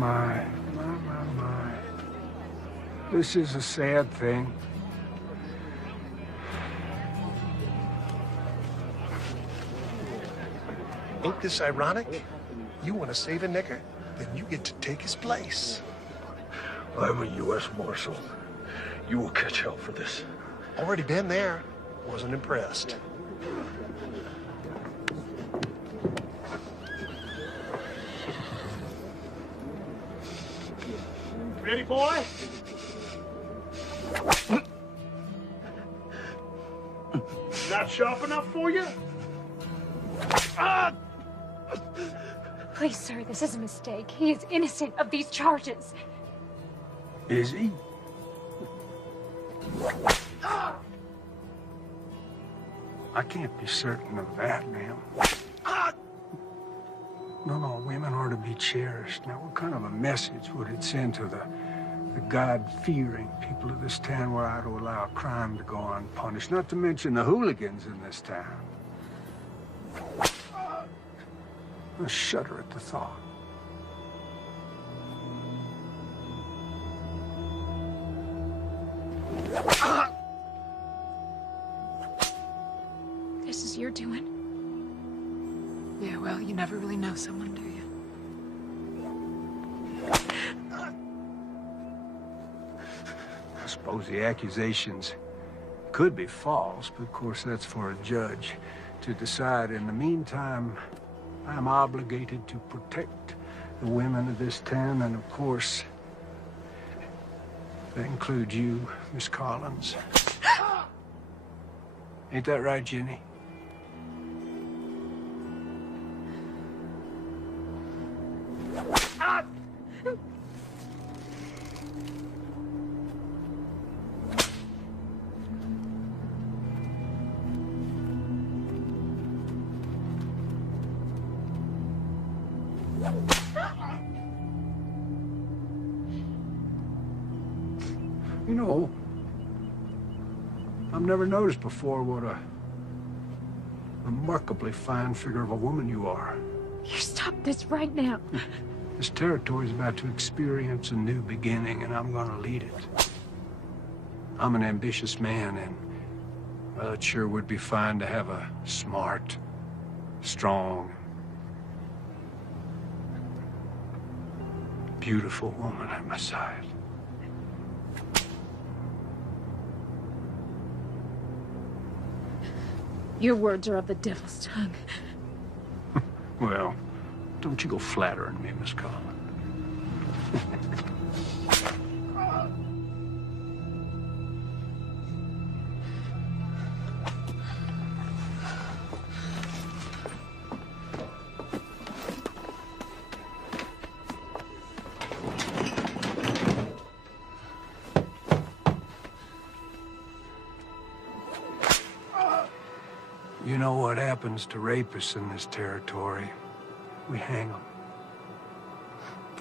my. This is a sad thing. Ain't this ironic? You want to save a nigger, then you get to take his place. I'm a U.S. Marshal. You will catch hell for this. Already been there. Wasn't impressed. Ready, boy? Not sharp enough for you? Please, sir, this is a mistake. He is innocent of these charges. Is he? I can't be certain of that, ma'am. No, women are to be cherished. Now, what kind of a message would it send to the God-fearing people of this town were I to allow crime to go unpunished? Not to mention the hooligans in this town. I shudder at the thought. This is your doing? Yeah, well, you never really know someone, do you? I suppose the accusations could be false, but of course that's for a judge to decide. In the meantime, I'm obligated to protect the women of this town, and of course, that includes you, Miss Collins. Ain't that right, Jenny? You know, I've never noticed before what a remarkably fine figure of a woman you are. You stop this right now. This territory is about to experience a new beginning, and I'm gonna lead it. I'm an ambitious man, and well, it sure would be fine to have a smart, strong, beautiful woman at my side. Your words are of the devil's tongue. Well, don't you go flattering me, Miss Collins. You know what happens to rapists in this territory? We hang them.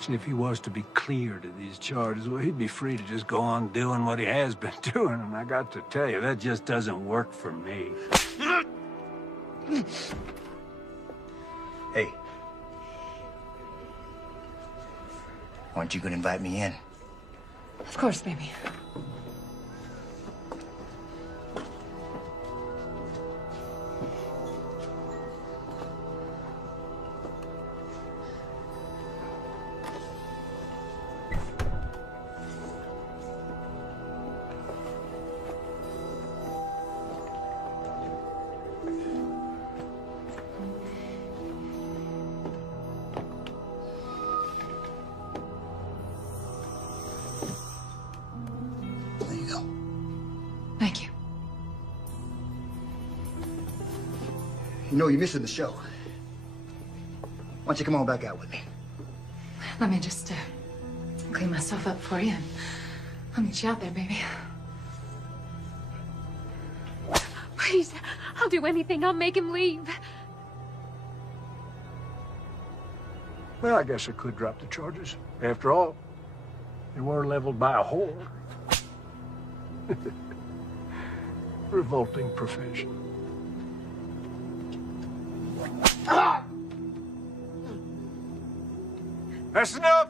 See, if he was to be cleared of these charges, well, he'd be free to just go on doing what he has been doing, and I got to tell you, that just doesn't work for me. Hey. Aren't you gonna invite me in? Of course, baby. Thank you. You know, you're missing the show. Why don't you come on back out with me? Let me just clean myself up for you, and I'll meet you out there, baby. Please, I'll do anything. I'll make him leave. Well, I guess I could drop the charges. After all, they were leveled by a whore. Revolting profession. That's enough!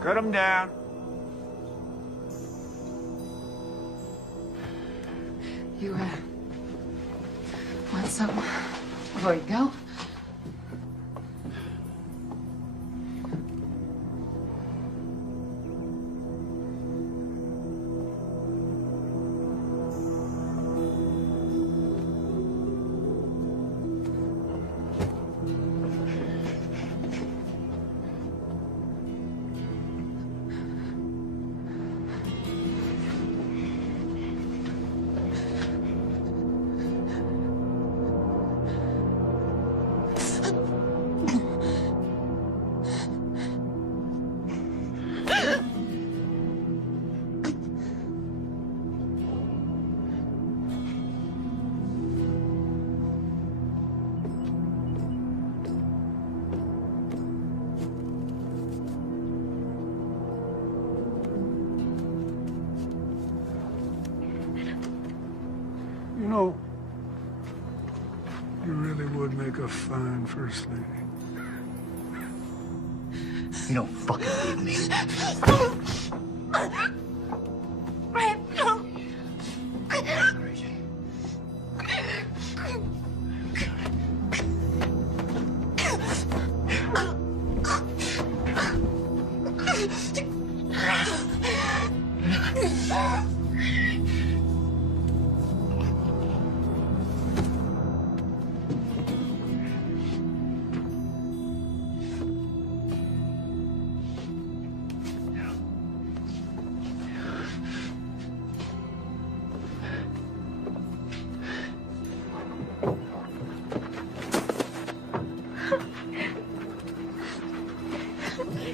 Cut him down. You, want something before you go? You know, you really would make a fine first lady. You don't fucking hate me.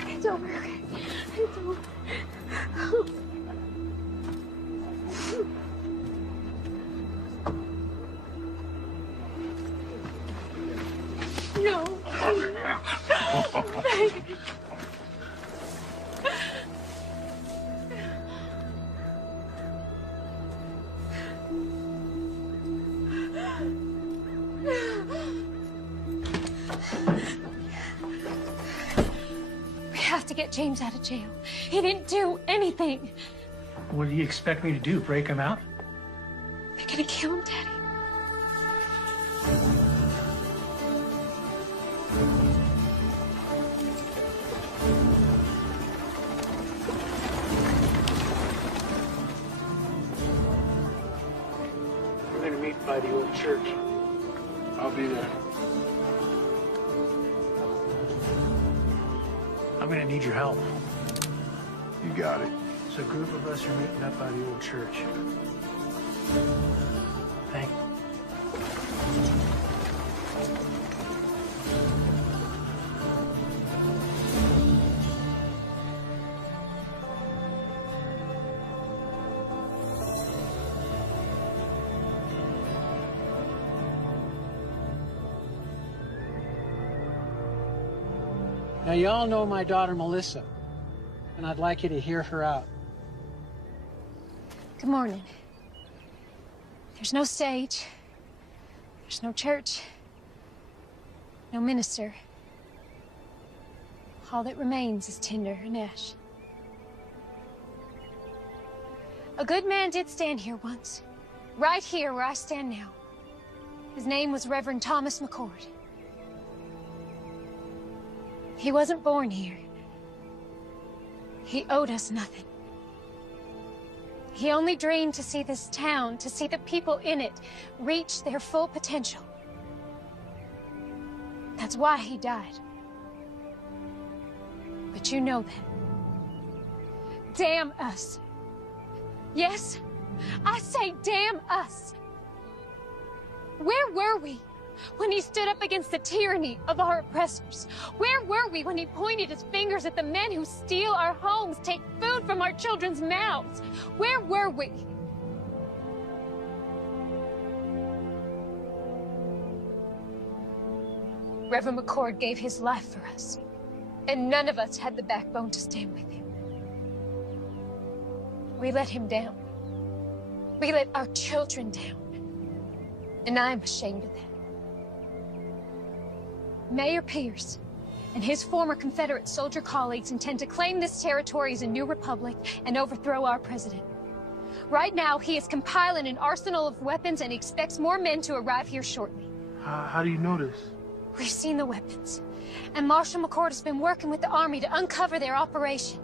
It's over, okay? It's over. No. We have to get James out of jail. He didn't do anything. What do you expect me to do? Break him out? They're gonna kill him, Daddy. We're gonna meet by the old church. I'll be there. I'm gonna need your help. You got it. So a group of us are meeting up by the old church. Thank you. Now, you all know my daughter, Melissa, and I'd like you to hear her out. Good morning. There's no stage. There's no church. No minister. All that remains is tinder and ash. A good man did stand here once. Right here where I stand now. His name was Reverend Thomas McCord. He wasn't born here. He owed us nothing. He only dreamed to see this town, to see the people in it, reach their full potential. That's why he died. But you know that. Damn us. Yes, I say damn us. Where were we when he stood up against the tyranny of our oppressors? Where were we when he pointed his fingers at the men who steal our homes, take food from our children's mouths? Where were we? Reverend McCord gave his life for us, and none of us had the backbone to stand with him. We let him down. We let our children down. And I'm ashamed of that. Mayor Pierce, and his former Confederate soldier colleagues intend to claim this territory as a new republic and overthrow our president. Right now, he is compiling an arsenal of weapons and expects more men to arrive here shortly. How do you know this? We've seen the weapons, and Marshal McCord has been working with the Army to uncover their operation.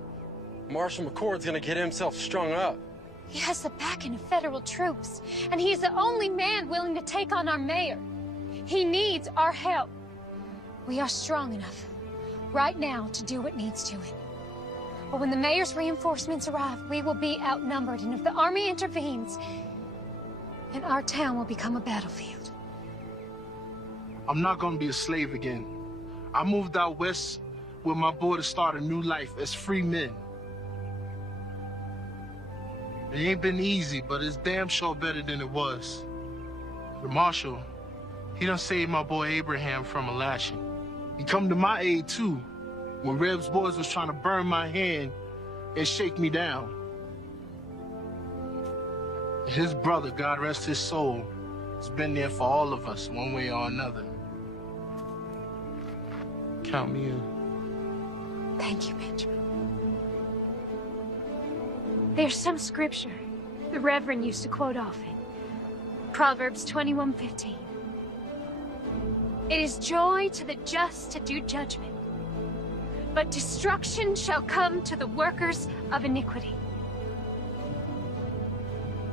Marshal McCord's gonna get himself strung up. He has the backing of federal troops, and he is the only man willing to take on our mayor. He needs our help. We are strong enough right now to do what needs doing. But when the mayor's reinforcements arrive, we will be outnumbered, and if the Army intervenes, then our town will become a battlefield. I'm not gonna be a slave again. I moved out west with my boy to start a new life as free men. It ain't been easy, but it's damn sure better than it was. The marshal, he done saved my boy Abraham from a lashing. He come to my aid too, when Reb's boys was trying to burn my hand and shake me down. His brother, God rest his soul, has been there for all of us, one way or another. Count me in. Thank you, Benjamin. There's some scripture the Reverend used to quote often. Proverbs 21:15. It is joy to the just to do judgment, but destruction shall come to the workers of iniquity.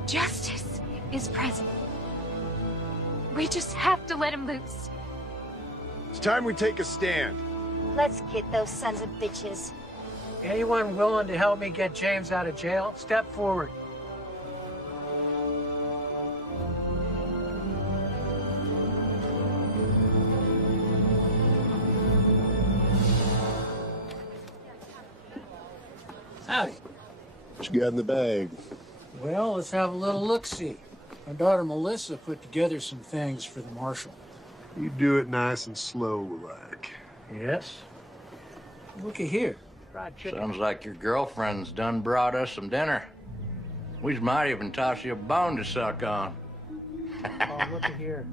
Justice is present. We just have to let him loose. It's time we take a stand. Let's get those sons of bitches. Anyone willing to help me get James out of jail? Step forward. Howdy. What you got in the bag? Well, let's have a little look-see. My daughter Melissa put together some things for the marshal. You do it nice and slow, like. Yes? Looky here. Sounds like your girlfriend's done brought us some dinner. We might even toss you a bone to suck on. Oh, looky here.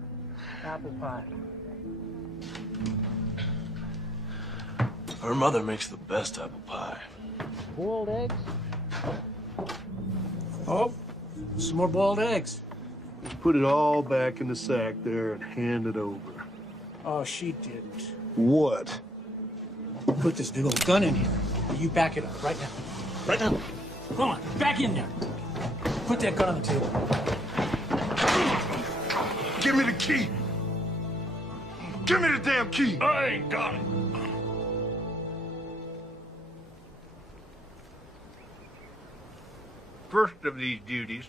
Apple pie. Her mother makes the best apple pie. Boiled eggs? Oh, some more boiled eggs. Just put it all back in the sack there and hand it over. Oh, she didn't. What? Put this big old gun in here. You back it up right now. Right now. Come on, back in there. Put that gun on the table. Give me the key. Give me the damn key. I ain't got it. First of these duties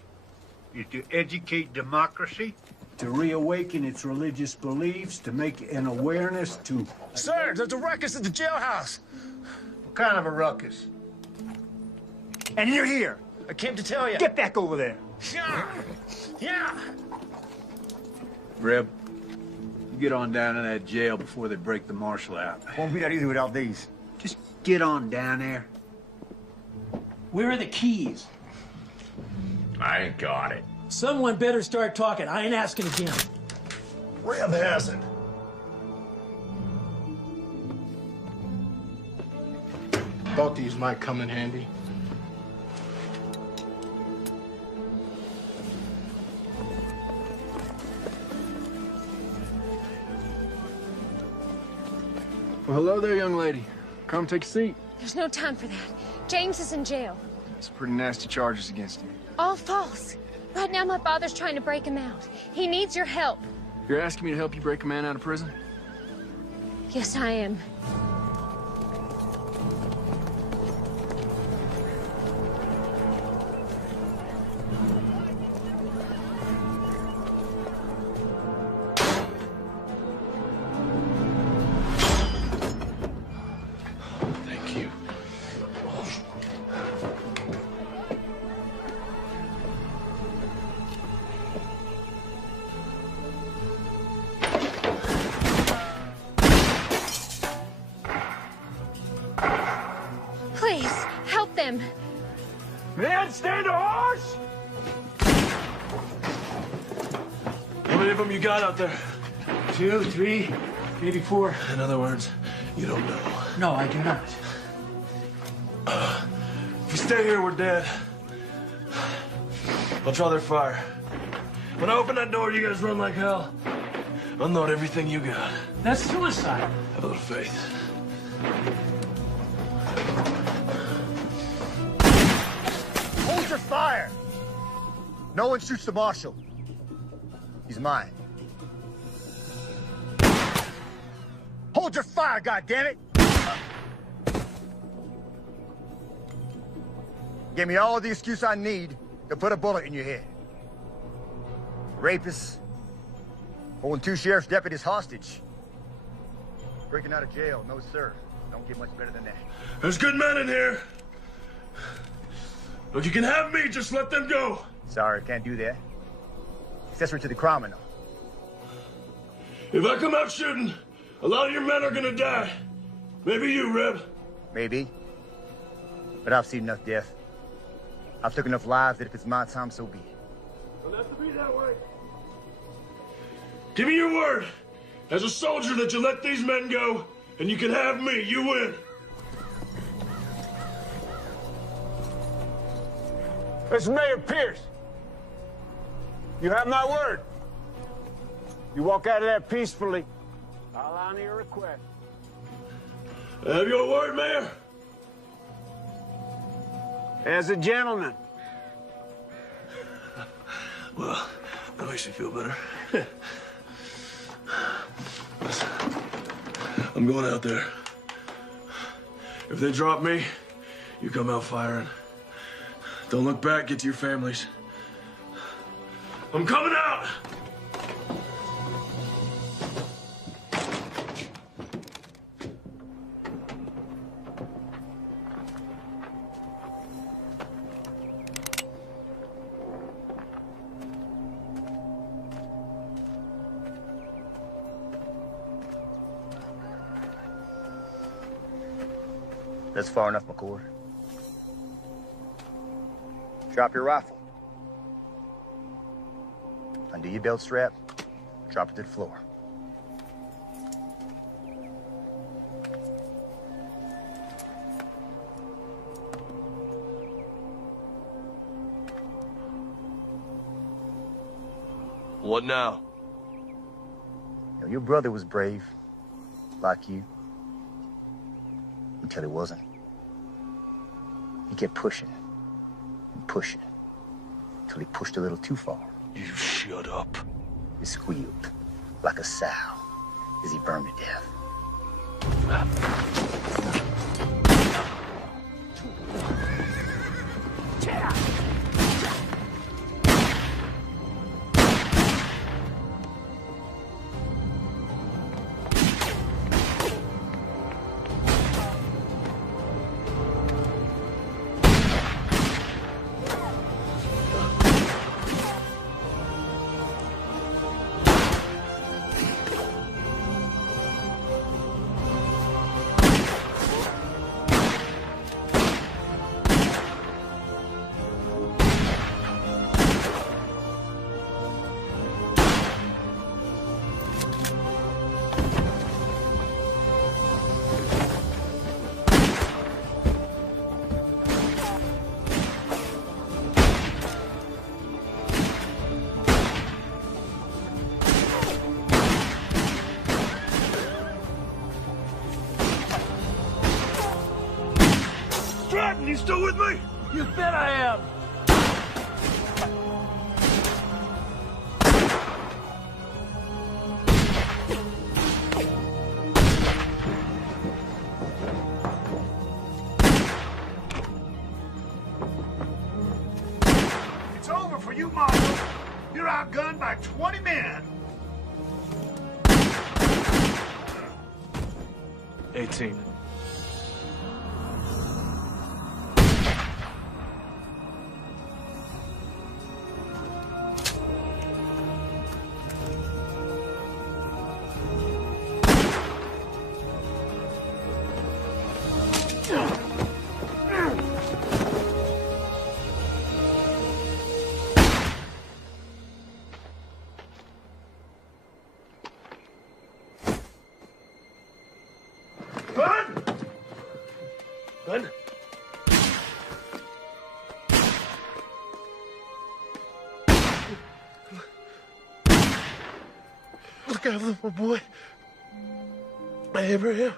is to educate democracy, to reawaken its religious beliefs, to make an awareness to... Sir, there's a ruckus at the jailhouse. What kind of a ruckus? And you're here. I came to tell you. Get back over there. Yeah. Yeah. Reb, you get on down in that jail before they break the marshal out. Won't be that easy without these. Just get on down there. Where are the keys? I ain't got it. Someone better start talking. I ain't asking again. Reb has it. Thought these might come in handy. Well, hello there, young lady. Come take a seat. There's no time for that. James is in jail. It's pretty nasty charges against him. All false. Right now, my father's trying to break him out. He needs your help. You're asking me to help you break a man out of prison? Yes, I am. Thank you. Please, help them. Man, stand a horse! How many of them you got out there? 2, 3, maybe 4. In other words, You don't know. No, I do not. If we stay here, we're dead. I'll draw their fire. When I open that door, you guys run like hell. Unload everything you got. That's suicide. Have a little faith. Hold your fire! No one shoots the marshal. He's mine. Hold your fire, goddammit! Give me all the excuse I need to put a bullet in your head. Rapists, holding 2 sheriff's deputies hostage. Breaking out of jail, no sir. Don't get much better than that. There's good men in here. Look, you can have me, just let them go. Sorry, can't do that. Accessory to the crime and all. If I come out shooting, a lot of your men are gonna die. Maybe you, Reb. Maybe. But I've seen enough death. I've took enough lives that if it's my time, so be it. Don't have to be that way. Give me your word, as a soldier, that you let these men go, and you can have me. You win. This is Mayor Pierce. You have my word. You walk out of there peacefully, I'll honor your request. I have your word, Mayor. As a gentleman. Well, that makes me feel better. Listen, I'm going out there. If they drop me, you come out firing. Don't look back, get to your families. I'm coming out! That's far enough, McCord. Drop your rifle. Undo your belt strap. Drop it to the floor. What now? You know, your brother was brave, like you, until he wasn't. He kept pushing and pushing until he pushed a little too far. You shut up. He squealed like a sow as he burned to death. You still with me? You bet I am. It's over for you, Marshal. You're outgunned by 20 men. 18. Look after my boy, Abraham.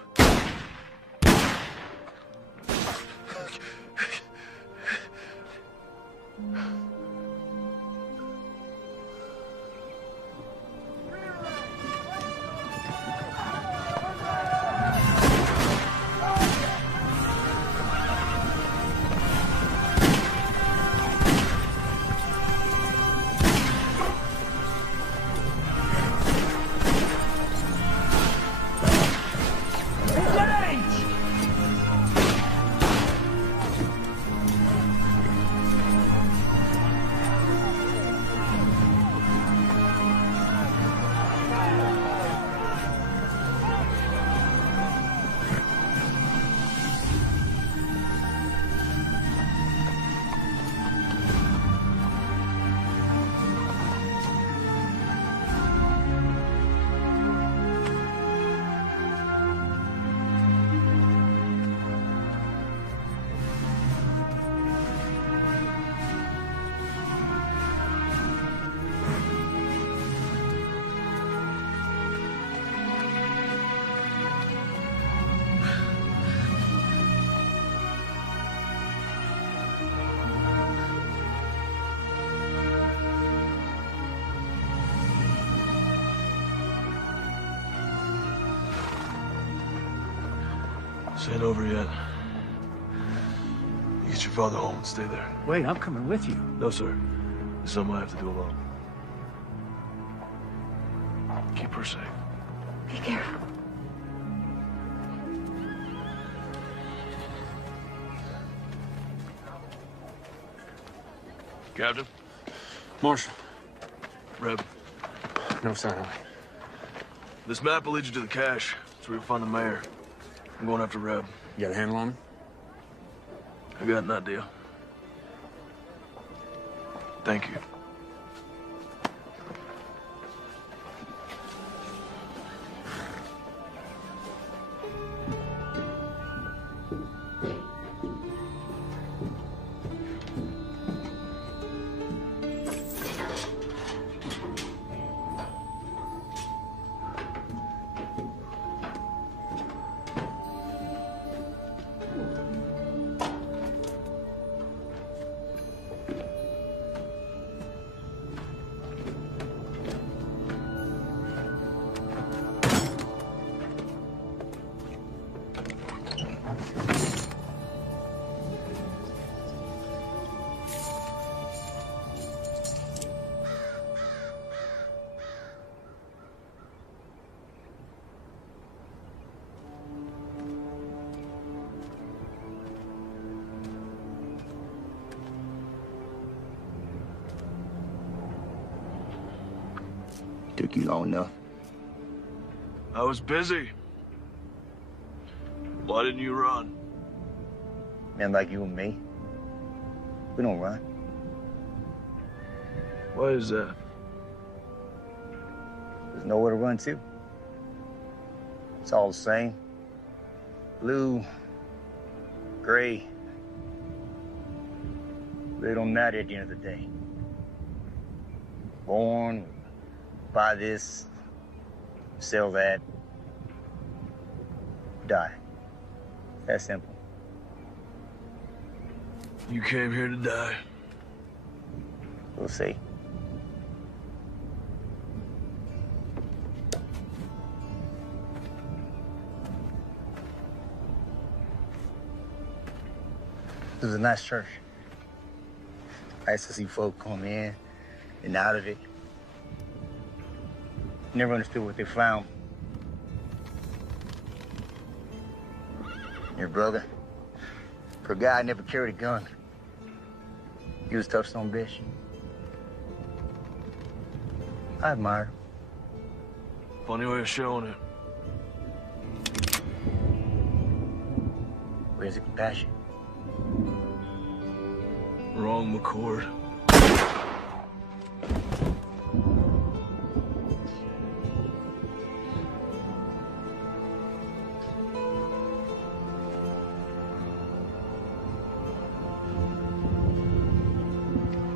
This ain't over yet. You get your father home and stay there. Wait, I'm coming with you. No, sir. It's something I have to do alone. Keep her safe. Be careful. Captain? Marshal. Reb. No sign of it. This map will lead you to the cache. That's where you'll find the mayor. I'm going after Reb. You got a handle on him? I got an idea. Thank you. Took you long enough. I was busy. Why didn't you run? Men like you and me, we don't run. Why is that? There's nowhere to run to. It's all the same. Blue, gray. They don't matter at the end of the day. Born, buy this, sell that, die. That simple. You came here to die. We'll see. It was a nice church. Nice to see folk come in and out of it. Never understood what they found. Your brother, for a guy, never carried a gun. He was a tough son of a bitch. I admire him. Funny way of showing it. Where's the compassion? Wrong, McCord.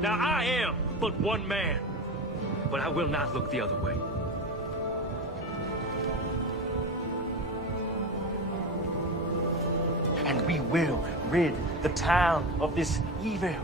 Now I am but one man, but I will not look the other way. we will rid the town of this evil.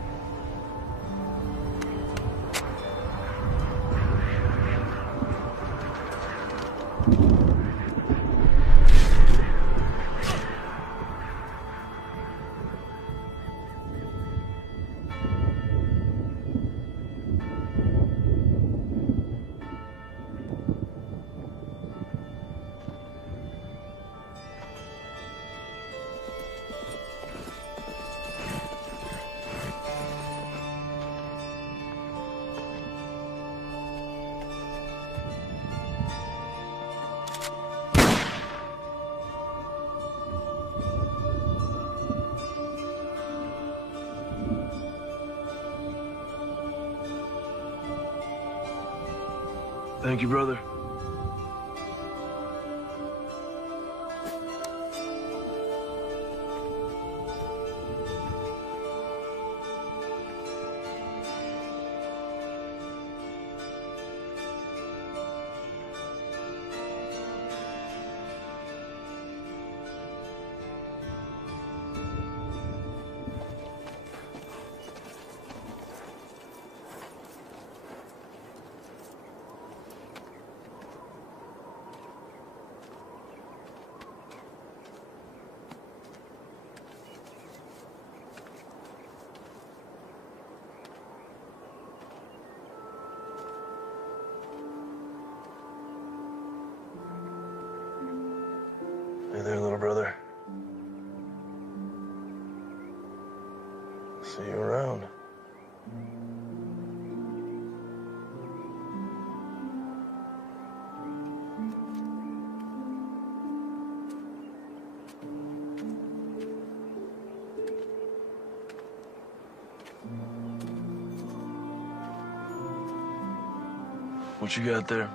Thank you, brother. Hey there, little brother. See you around. What you got there?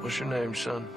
What's your name, son?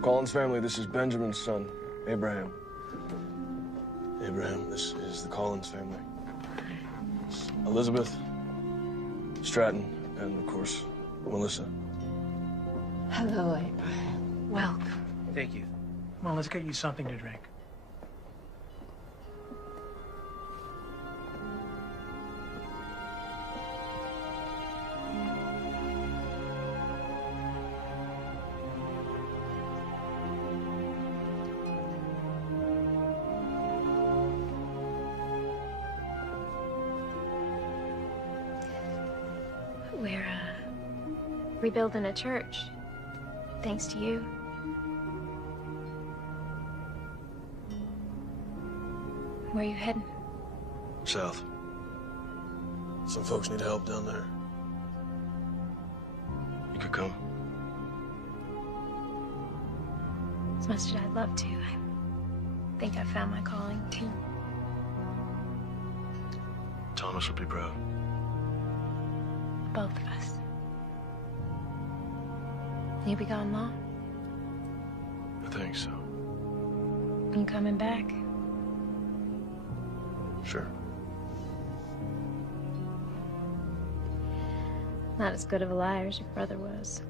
Colin's family, this is Benjamin's son, Abraham. Abraham, this is the Collins family. It's Elizabeth, Stratton, and of course, Melissa. Hello, Abraham. Welcome. Thank you. Come on, let's get you something to drink. We're, rebuilding a church, thanks to you. Where are you heading? South. Some folks need help down there. You could come. As much as I'd love to, I think I found my calling, too. Thomas would be proud. Both of us. You be gone long? I think so. You coming back? Sure. Not as good of a liar as your brother was.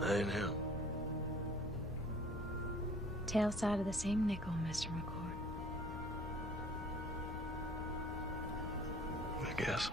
I ain't him. Tail side of the same nickel, Mr. McCord. I guess.